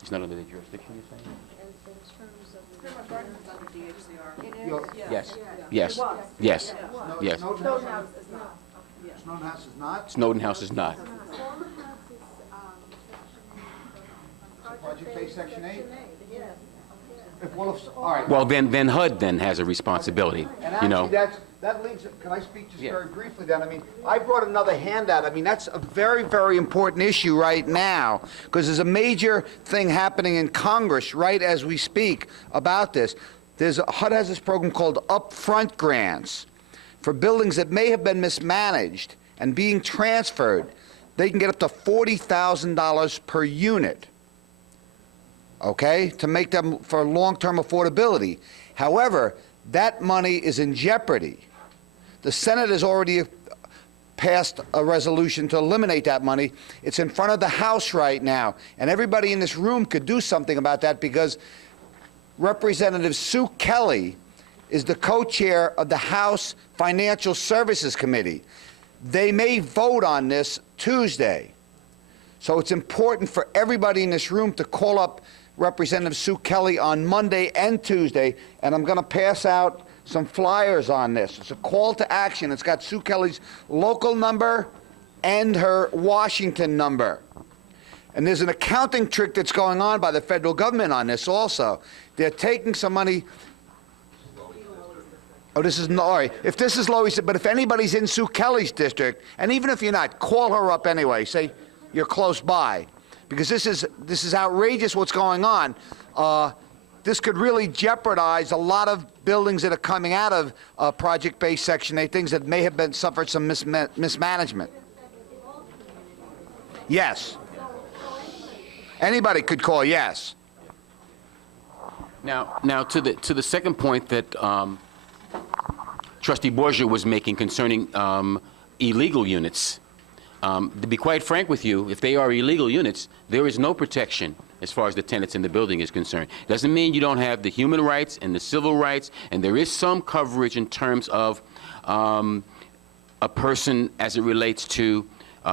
It's not under the jurisdiction, you're saying? Yes, yes, yes, yes. Snowden House is not? Snowden House is not. Project-based Section 8? All right. Well, then HUD then has a responsibility, And actually, that leads, can I speak just very briefly then? I brought another handout. That's a very, very important issue right now, because there's a major thing happening in Congress right as we speak about this. HUD has this program called upfront grants for buildings that may have been mismanaged and being transferred. They can get up to $40,000 per unit, okay, to make them for long-term affordability. However, that money is in jeopardy. The Senate has already passed a resolution to eliminate that money. It's in front of the House right now, and everybody in this room could do something about that, because Representative Sue Kelly is the co-chair of the House Financial Services Committee. They may vote on this Tuesday. So it's important for everybody in this room to call up Representative Sue Kelly on Monday and Tuesday, and I'm going to pass out some flyers on this. It's a call to action. It's got Sue Kelly's local number and her Washington number. And there's an accounting trick that's going on by the federal government on this also. They're taking some money. Oh, this is, all right. If this is Lois, but if anybody's in Sue Kelly's district, and even if you're not, call her up anyway. Say you're close by, because this is outrageous what's going on. This could really jeopardize a lot of buildings that are coming out of project-based Section 8, things that may have been suffered some mismanagement. Yes. Anybody could call, yes. Now to the second point that Trustee Borgia was making concerning illegal units. To be quite frank with you, if they are illegal units, there is no protection as far as the tenants in the building is concerned. Doesn't mean you don't have the human rights and the civil rights, and there is some coverage in terms of a person as it relates to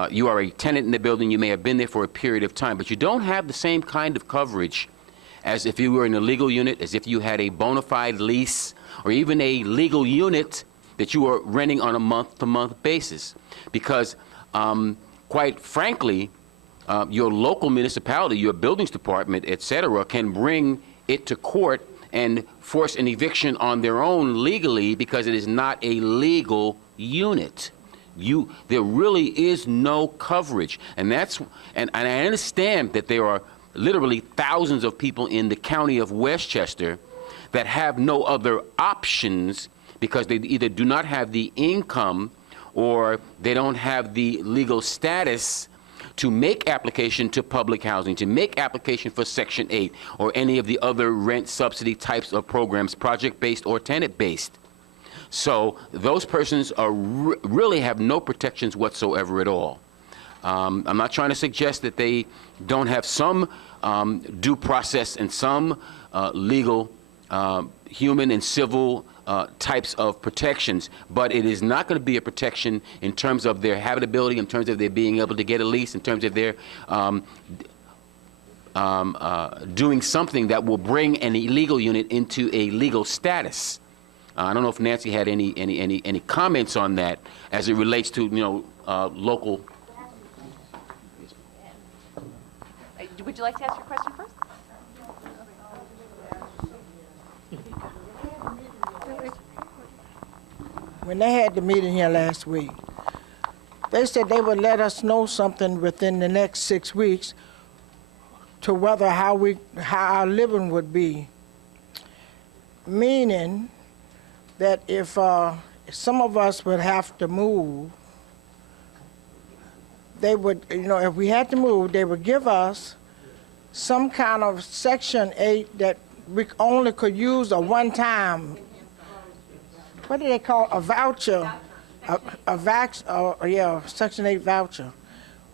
you are a tenant in the building, you may have been there for a period of time, but you don't have the same kind of coverage as if you were in a legal unit, as if you had a bona fide lease, or even a legal unit that you are renting on a month-to-month basis. Because, quite frankly, your local municipality, your buildings department, et cetera, can bring it to court and force an eviction on their own legally because it is not a legal unit. There really is no coverage, and I understand that there are literally thousands of people in the county of Westchester that have no other options because they either do not have the income or they don't have the legal status to make application to public housing, to make application for Section 8 or any of the other rent subsidy types of programs, project-based or tenant-based. So those persons are really have no protections whatsoever at all. I'm not trying to suggest that they don't have some due process and some legal, human and civil types of protections, but it is not going to be a protection in terms of their habitability, in terms of their being able to get a lease, in terms of their doing something that will bring an illegal unit into a legal status. I don't know if Nancy had any comments on that as it relates to, local. Would you like to ask your question first? When they had the meeting here last week, they said they would let us know something within the next 6 weeks to whether how our living would be. Meaning that if some of us would have to move, they would, if we had to move, they would give us some kind of Section 8 that we only could use a one-time, what do they call, a voucher, Section 8 voucher,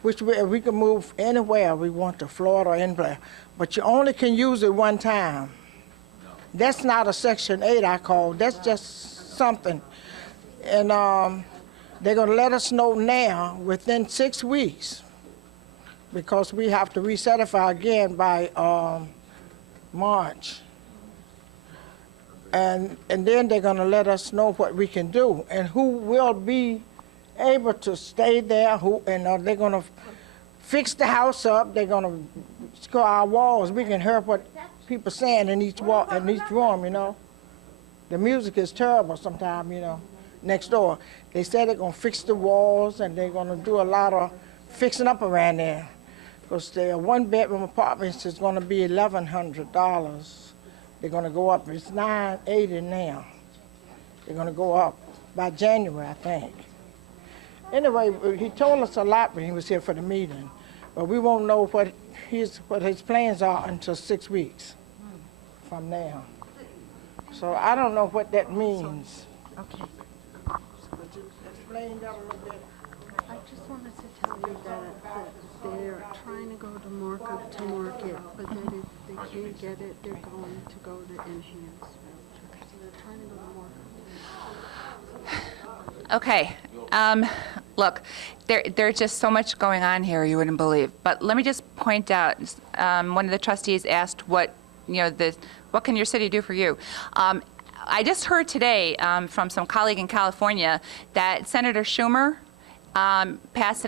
which we can move anywhere we want to, Florida or anywhere, but you only can use it one time. That's not a Section 8 I call, that's just something. And they're gonna let us know now within 6 weeks because we have to recertify again by March. And then they're gonna let us know what we can do and who will be able to stay there, and they're gonna fix the house up, they're gonna score our walls. We can hear what people saying in each room, The music is terrible sometimes, next door. They said they're gonna fix the walls and they're gonna do a lot of fixing up around there. Because the one-bedroom apartments is gonna be $1,100. They're gonna go up, it's $980 now. They're gonna go up by January, I think. Anyway, he told us a lot when he was here for the meeting, but we won't know what his plans are until 6 weeks from now. So I don't know what that means. Okay. Would you explain that a little bit? I just wanted to tell you that they're trying to go to market, but that if they can't get it, they're going to go to enhance. So they're trying to go to market. Okay. Look, there's just so much going on here you wouldn't believe. But let me just point out, one of the trustees asked what can your city do for you? I just heard today from some colleague in California that Senator Schumer passed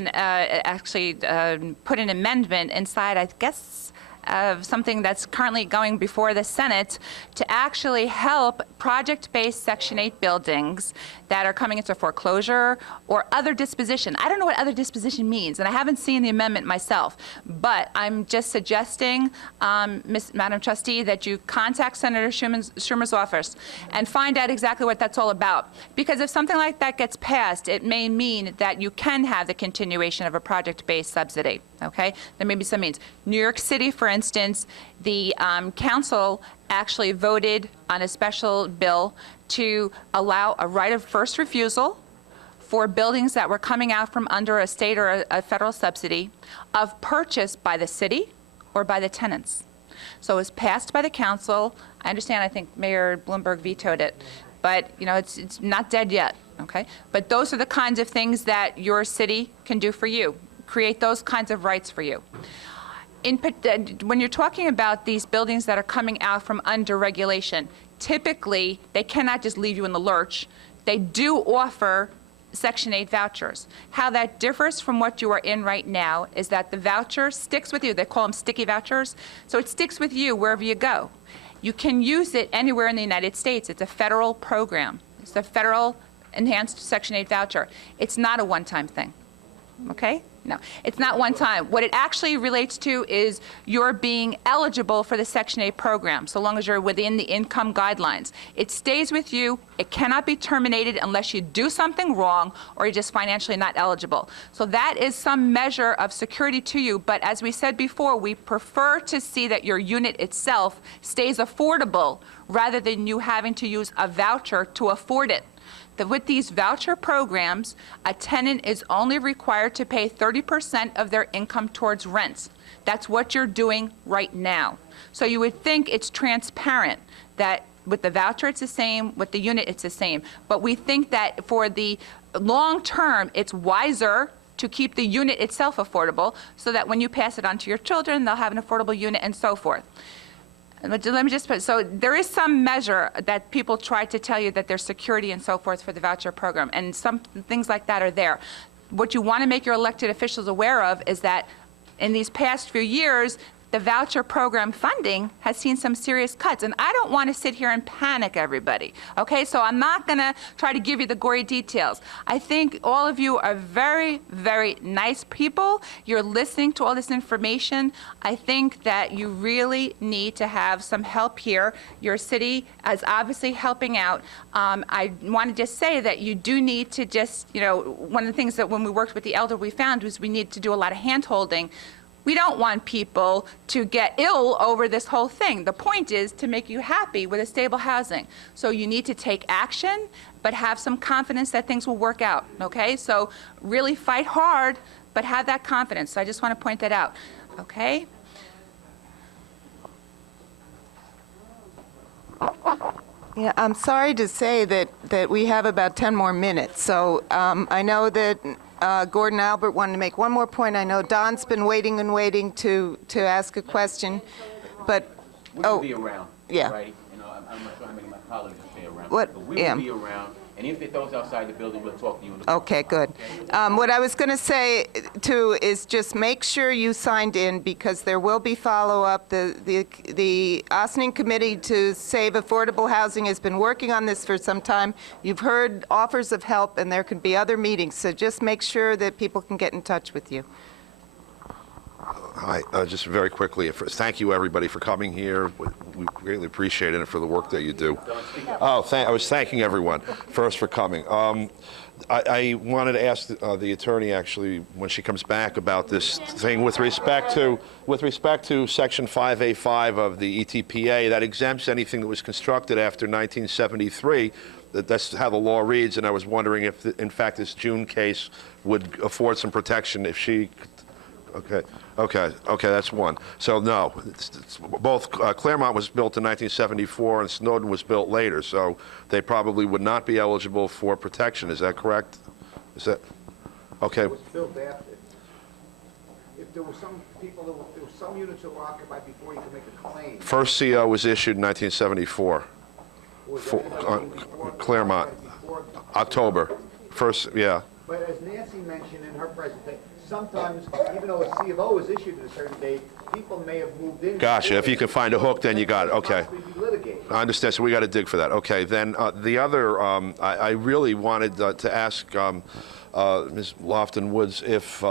put an amendment inside, I guess, of something that's currently going before the Senate to actually help project-based Section 8 buildings that are coming into foreclosure or other disposition. I don't know what other disposition means, and I haven't seen the amendment myself, but I'm just suggesting, Madam Trustee, that you contact Senator Schumer's office and find out exactly what that's all about. Because if something like that gets passed, it may mean that you can have the continuation of a project-based subsidy, okay? There may be some means. New York City, for instance, the council actually voted on a special bill to allow a right of first refusal for buildings that were coming out from under a state or a federal subsidy of purchase by the city or by the tenants. So it was passed by the council. I understand, I think Mayor Bloomberg vetoed it, but it's not dead yet, okay? But those are the kinds of things that your city can do for you, create those kinds of rights for you. When you're talking about these buildings that are coming out from under regulation, typically they cannot just leave you in the lurch. they do offer Section 8 vouchers. How that differs from what you are in right now is that the voucher sticks with you. They call them sticky vouchers. So it sticks with you wherever you go. You can use it anywhere in the United States. It's a federal program. It's the federal enhanced Section 8 voucher. It's not a one-time thing. Okay? No, it's not one time. What it actually relates to is you're being eligible for the Section 8 program, so long as you're within the income guidelines. It stays with you. It cannot be terminated unless you do something wrong or you're just financially not eligible. So that is some measure of security to you, but as we said before, we prefer to see that your unit itself stays affordable rather than you having to use a voucher to afford it. That with these voucher programs, a tenant is only required to pay 30% of their income towards rents. That's what you're doing right now. So you would think it's transparent that with the voucher it's the same, with the unit it's the same. But we think that for the long term, it's wiser to keep the unit itself affordable so that when you pass it on to your children, they'll have an affordable unit and so forth. Let me just put, so there is some measure that people try to tell you that there's security and so forth for the voucher program, and some things like that are there. What you want to make your elected officials aware of is that in these past few years, the voucher program funding has seen some serious cuts, and I don't want to sit here and panic everybody, okay? So I'm not going to try to give you the gory details. I think all of you are very, very nice people. You're listening to all this information. I think that you really need to have some help here. Your city is obviously helping out. I want to just say that you do need to just, you know, one of the things that when we worked with the elder we found was we need to do a lot of hand-holding. We don't want people to get ill over this whole thing. The point is to make you happy with a stable housing. So you need to take action, but have some confidence that things will work out, okay? So really fight hard, but have that confidence. So I just want to point that out, okay? Yeah, I'm sorry to say that we have about 10 more minutes. So I know that Gordon Albert wanted to make one more point. I know Don's been waiting and waiting to ask a question, but, We will be around, yeah. right? You know, I'm not sure how many of my colleagues will stay around. What- But we yeah. will be around, and if they throw us outside the building, we'll talk to you. Okay, good. What I was going to say, too, is just make sure you signed in, because there will be follow-up. The Ossining Committee to Save Affordable Housing has been working on this for some time. You've heard offers of help, and there could be other meetings, so just make sure that people can get in touch with you. Hi, just very quickly, thank you, everybody, for coming here. We greatly appreciate it and for the work that you do. Oh, I was thanking everyone first for coming. I wanted to ask the attorney, actually, when she comes back, about this thing with respect to Section 5A5 of the ETPA that exempts anything that was constructed after 1973. That's how the law reads, and I was wondering if, in fact, this June case would afford some protection if she. Okay, that's one. So no, both Claremont was built in 1974 and Snowden was built later, so they probably would not be eligible for protection. Is that correct? Is that okay? It was built after. If there were some people, there were some units that were occupied before you could make a claim. First CO was issued in 1974. Was that before Claremont, before- October. First, yeah. But as Nancy mentioned in her presentation, sometimes, even though a C of O is issued at a certain date, people may have moved in. Gotcha. If you can find a hook, then you got it. Okay. Possibly be litigated. I understand, so we got to dig for that. Okay, then the other, I really wanted to ask Ms. Lofton-Woods if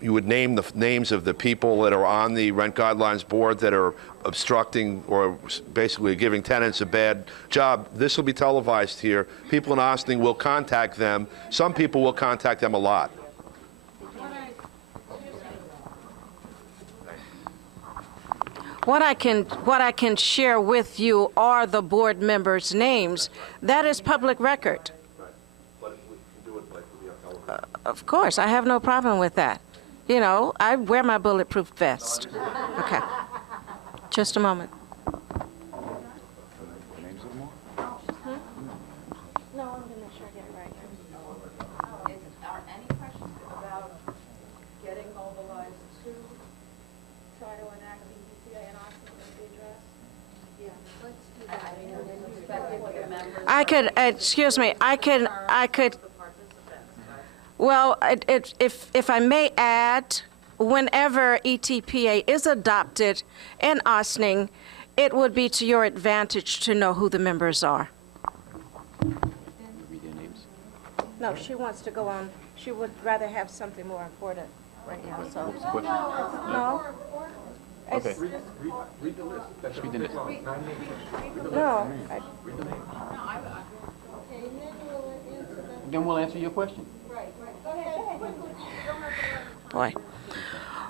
you would name the names of the people that are on the Rent Guidelines Board that are obstructing or basically giving tenants a bad job. This will be televised here. People in Ossining will contact them. Some people will contact them a lot. What I can share with you are the board members' names. That is public record. Of course, I have no problem with that. You know, I wear my bulletproof vest. Okay. Just a moment. Are any questions about getting mobilized to try to enact the EPA and Ossining as the address? Yeah, let's do that. I could, excuse me, I could, well, if I may add, whenever ETPA is adopted in Ossining, it would be to your advantage to know who the members are. No, she wants to go on. She would rather have something more important right now, so. No? Okay. Read the list. Let's read the list. No. Then we'll answer your question. Boy.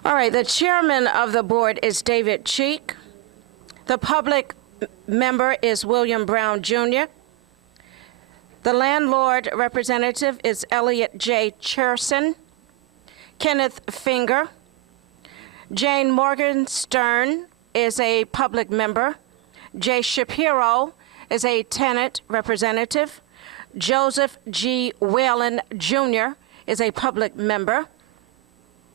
All right, the chairman of the board is David Cheek. The public member is William Brown, Jr. The landlord representative is Elliot J. Cherson. Kenneth Finger. Jane Morgenstern is a public member. Jay Shapiro is a tenant representative. Joseph G. Whalen, Jr. is a public member.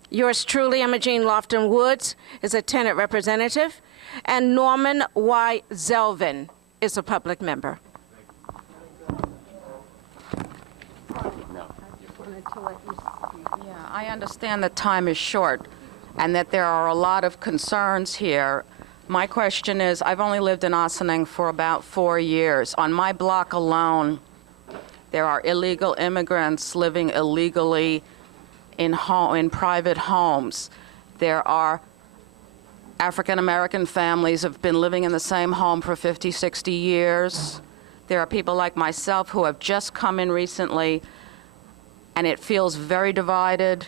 Yours truly, Imogene Lofton Woods, is a tenant representative. And Norman Y. Zelvin is a public member. Yeah, I understand that time is short and that there are a lot of concerns here. My question is, I've only lived in Ossining for about 4 years. On my block alone, there are illegal immigrants living illegally in private homes. There are African-American families have been living in the same home for 50, 60 years. There are people like myself who have just come in recently, and it feels very divided.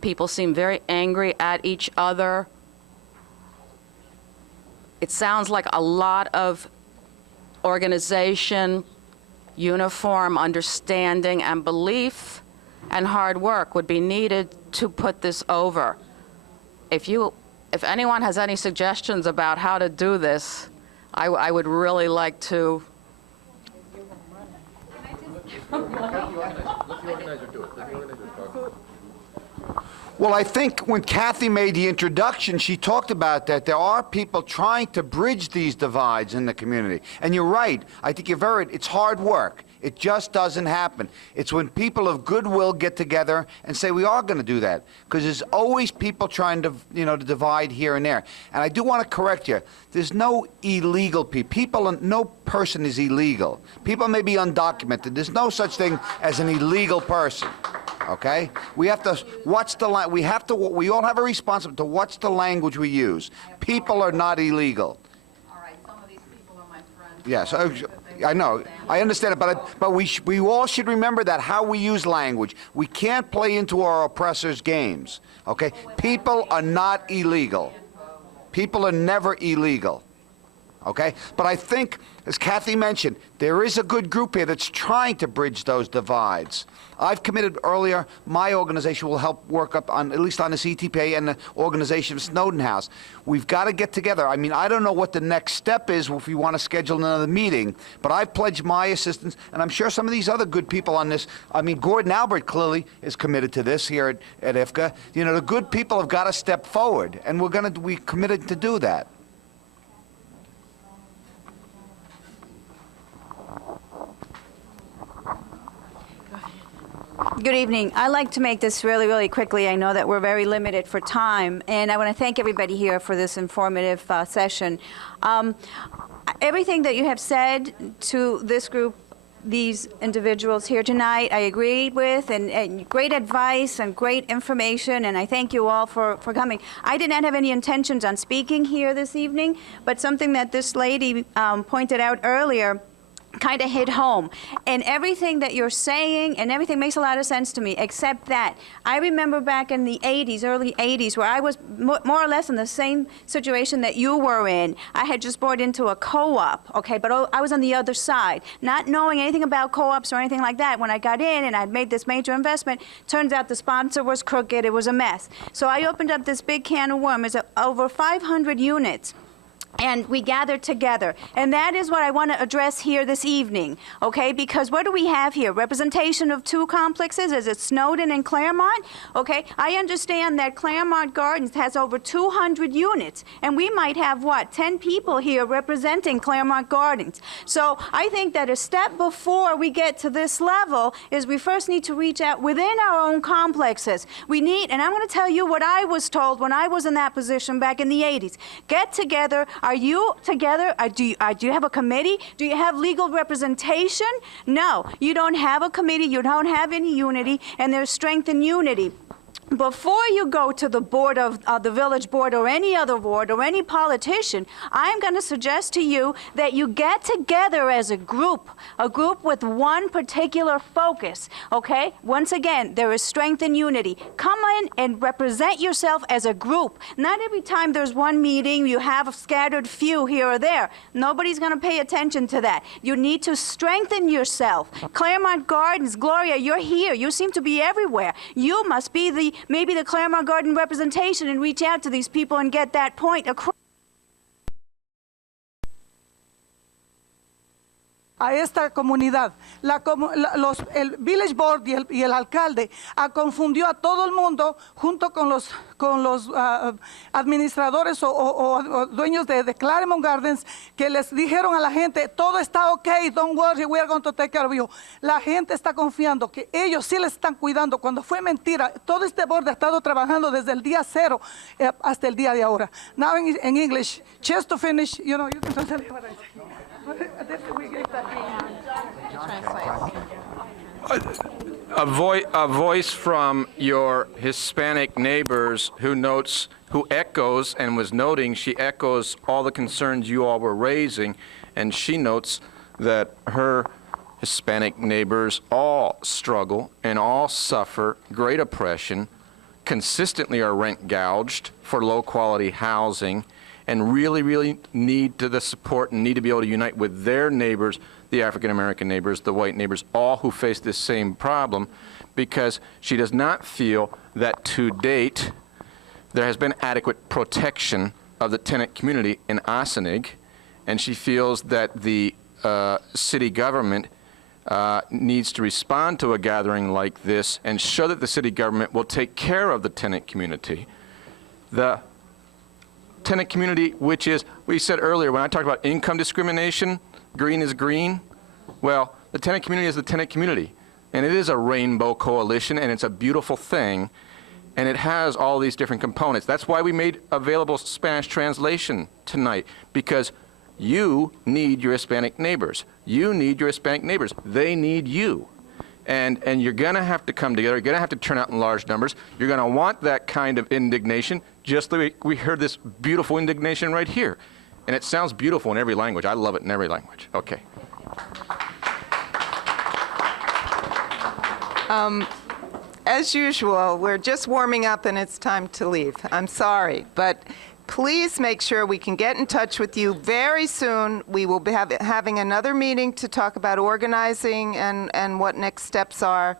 People seem very angry at each other. It sounds like a lot of organization, uniform understanding, and belief and hard work would be needed to put this over. If anyone has any suggestions about how to do this, I would really like to. Well, I think when Kathy made the introduction, she talked about that there are people trying to bridge these divides in the community. And you're right. I think it's hard work. It just doesn't happen. It's when people of goodwill get together and say, we are going to do that. Because there's always people trying to, to divide here and there. And I do want to correct you. There's no illegal people. No person is illegal. People may be undocumented. There's no such thing as an illegal person. Okay? We have to watch the we all have a responsibility to watch the language we use. People are not illegal. All right, some of these people are my friends. Yes, I know. I understand it, but we all should remember that how we use language. We can't play into our oppressors' games. Okay? People are not illegal. People are never illegal. Okay? But I think, as Kathy mentioned, there is a good group here that's trying to bridge those divides. I've committed earlier, my organization will help work up on, at least on this ETPA and the organization of Snowden House. We've got to get together. I mean, I don't know what the next step is if we want to schedule another meeting, but I've pledged my assistance, and I'm sure some of these other good people on this, I mean, Gordon Albert clearly is committed to this here at IFCA. The good people have got to step forward, and we're committed to do that. Good evening. I'd like to make this really, really quickly. I know that we're very limited for time, and I want to thank everybody here for this informative session. Everything that you have said to this group, these individuals here tonight, I agreed with, and great advice and great information, and I thank you all for coming. I did not have any intentions on speaking here this evening, but something that this lady pointed out earlier kind of hit home. And everything that you're saying and everything makes a lot of sense to me, except that I remember back in the 80s, early 80s, where I was more or less in the same situation that you were in. I had just bought into a co-op, okay, but I was on the other side, not knowing anything about co-ops or anything like that. When I got in and I'd made this major investment, turns out the sponsor was crooked, it was a mess. So I opened up this big can of worms. It's over 500 units and we gather together. And that is what I want to address here this evening, okay? Because what do we have here? Representation of two complexes? Is it Snowden and Claremont? Okay, I understand that Claremont Gardens has over 200 units, and we might have, what, 10 people here representing Claremont Gardens. So I think that a step before we get to this level is we first need to reach out within our own complexes. We need, and I'm going to tell you what I was told when I was in that position back in the 80s. Get together. Are you together? Do you have a committee? Do you have legal representation? No, you don't have a committee. You don't have any unity, and there's strength in unity. Before you go to the board of the village board or any other board or any politician, I'm going to suggest to you that you get together as a group with one particular focus, okay? Once again, there is strength in unity. Come in and represent yourself as a group. Not every time there's one meeting, you have a scattered few here or there. Nobody's going to pay attention to that. You need to strengthen yourself. Claremont Gardens, Gloria, you're here. You seem to be everywhere. You must be maybe the Claremont Garden representation and reach out to these people and get that point across. A esta comunidad. El Village Board y el alcalde confundió a todo el mundo junto con los administradores o dueños de Claremont Gardens, que les dijeron a la gente, todo está ok, don't worry, we are going to take care of you. La gente está confiando que ellos sí les están cuidando, cuando fue mentira. Todo este board ha estado trabajando desde el día 0 hasta el día de ahora. Now in English, just to finish, you know, you can translate what I say. A voice from your Hispanic neighbors who echoes and was noting, she echoes all the concerns you all were raising, and she notes that her Hispanic neighbors all struggle and all suffer great oppression, consistently are rent gouged for low-quality housing, and really need the support and need to be able to unite with their neighbors, the African-American neighbors, the white neighbors, all who face this same problem, because she does not feel that to date there has been adequate protection of the tenant community in Ossining, and she feels that the city government needs to respond to a gathering like this and show that the city government will take care of the tenant community. The tenant community, which is, we said earlier, when I talked about income discrimination, green is green. Well, the tenant community is the tenant community. And it is a rainbow coalition, and it's a beautiful thing. And it has all these different components. That's why we made available Spanish translation tonight, because you need your Hispanic neighbors. You need your Hispanic neighbors. They need you. And you're going to have to come together. You're going to have to turn out in large numbers. You're going to want that kind of indignation, just like we heard this beautiful indignation right here. And it sounds beautiful in every language. I love it in every language. Okay. As usual, we're just warming up and it's time to leave. I'm sorry, but please make sure we can get in touch with you very soon. We will be having another meeting to talk about organizing and what next steps are.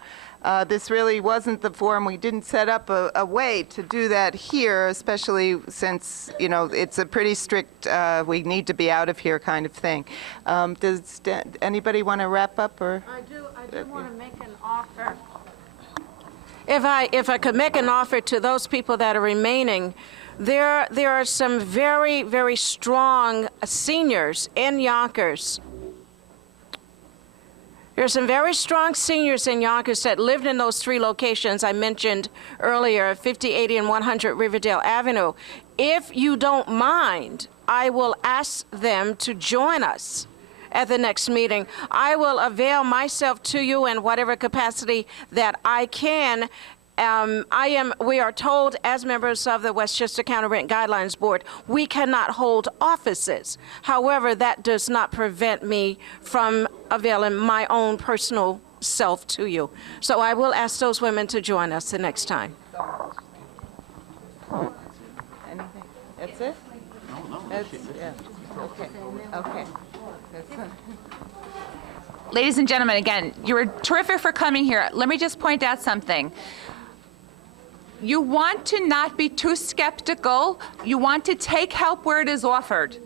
This really wasn't the forum. We didn't set up a way to do that here, especially since, you know, it's a pretty strict, we need to be out of here kind of thing. Does anybody want to wrap up? Or? I do want to make an offer. If I could make an offer to those people that are remaining, there are some very strong seniors in Yonkers. There are some very strong seniors in Yonkers that lived in those 3 locations I mentioned earlier, 50, 80, and 100 Riverdale Avenue. If you don't mind, I will ask them to join us at the next meeting. I will avail myself to you in whatever capacity that I can. We are told as members of the Westchester County Rent Guidelines Board, we cannot hold offices. However, that does not prevent me from availing my own personal self to you. So I will ask those women to join us the next time. Anything? That's it? No. That's, yeah. Okay. Ladies and gentlemen, again, you were terrific for coming here. Let me just point out something. You want to not be too skeptical. You want to take help where it is offered.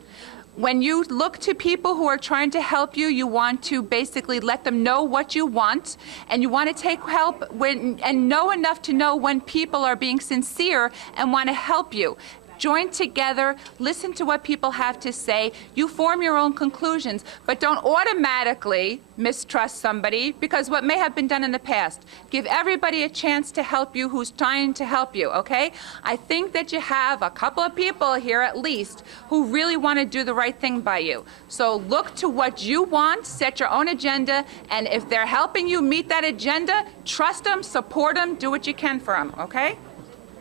when you look to people who are trying to help you, you want to basically let them know what you want, and you want to take help and know enough to know when people are being sincere and want to help you. Join together, listen to what people have to say. You form your own conclusions, but don't automatically mistrust somebody because what may have been done in the past. Give everybody a chance to help you who's trying to help you, okay? I think that you have a couple of people here at least who really want to do the right thing by you. So look to what you want, set your own agenda, and if they're helping you meet that agenda, trust them, support them, do what you can for them, okay?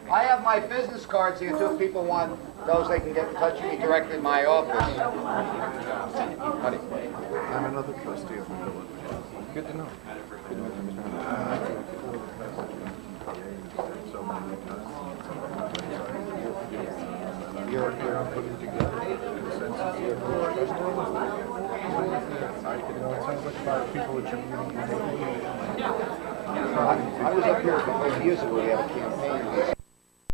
I have my business cards here, too. If people want those, they can get in touch with me directly in my office. Honey. I'm another trustee of the village. Good to know. You're putting together consensus here. It sounds like 5 people that you I was up here a couple of years ago. We had a campaign.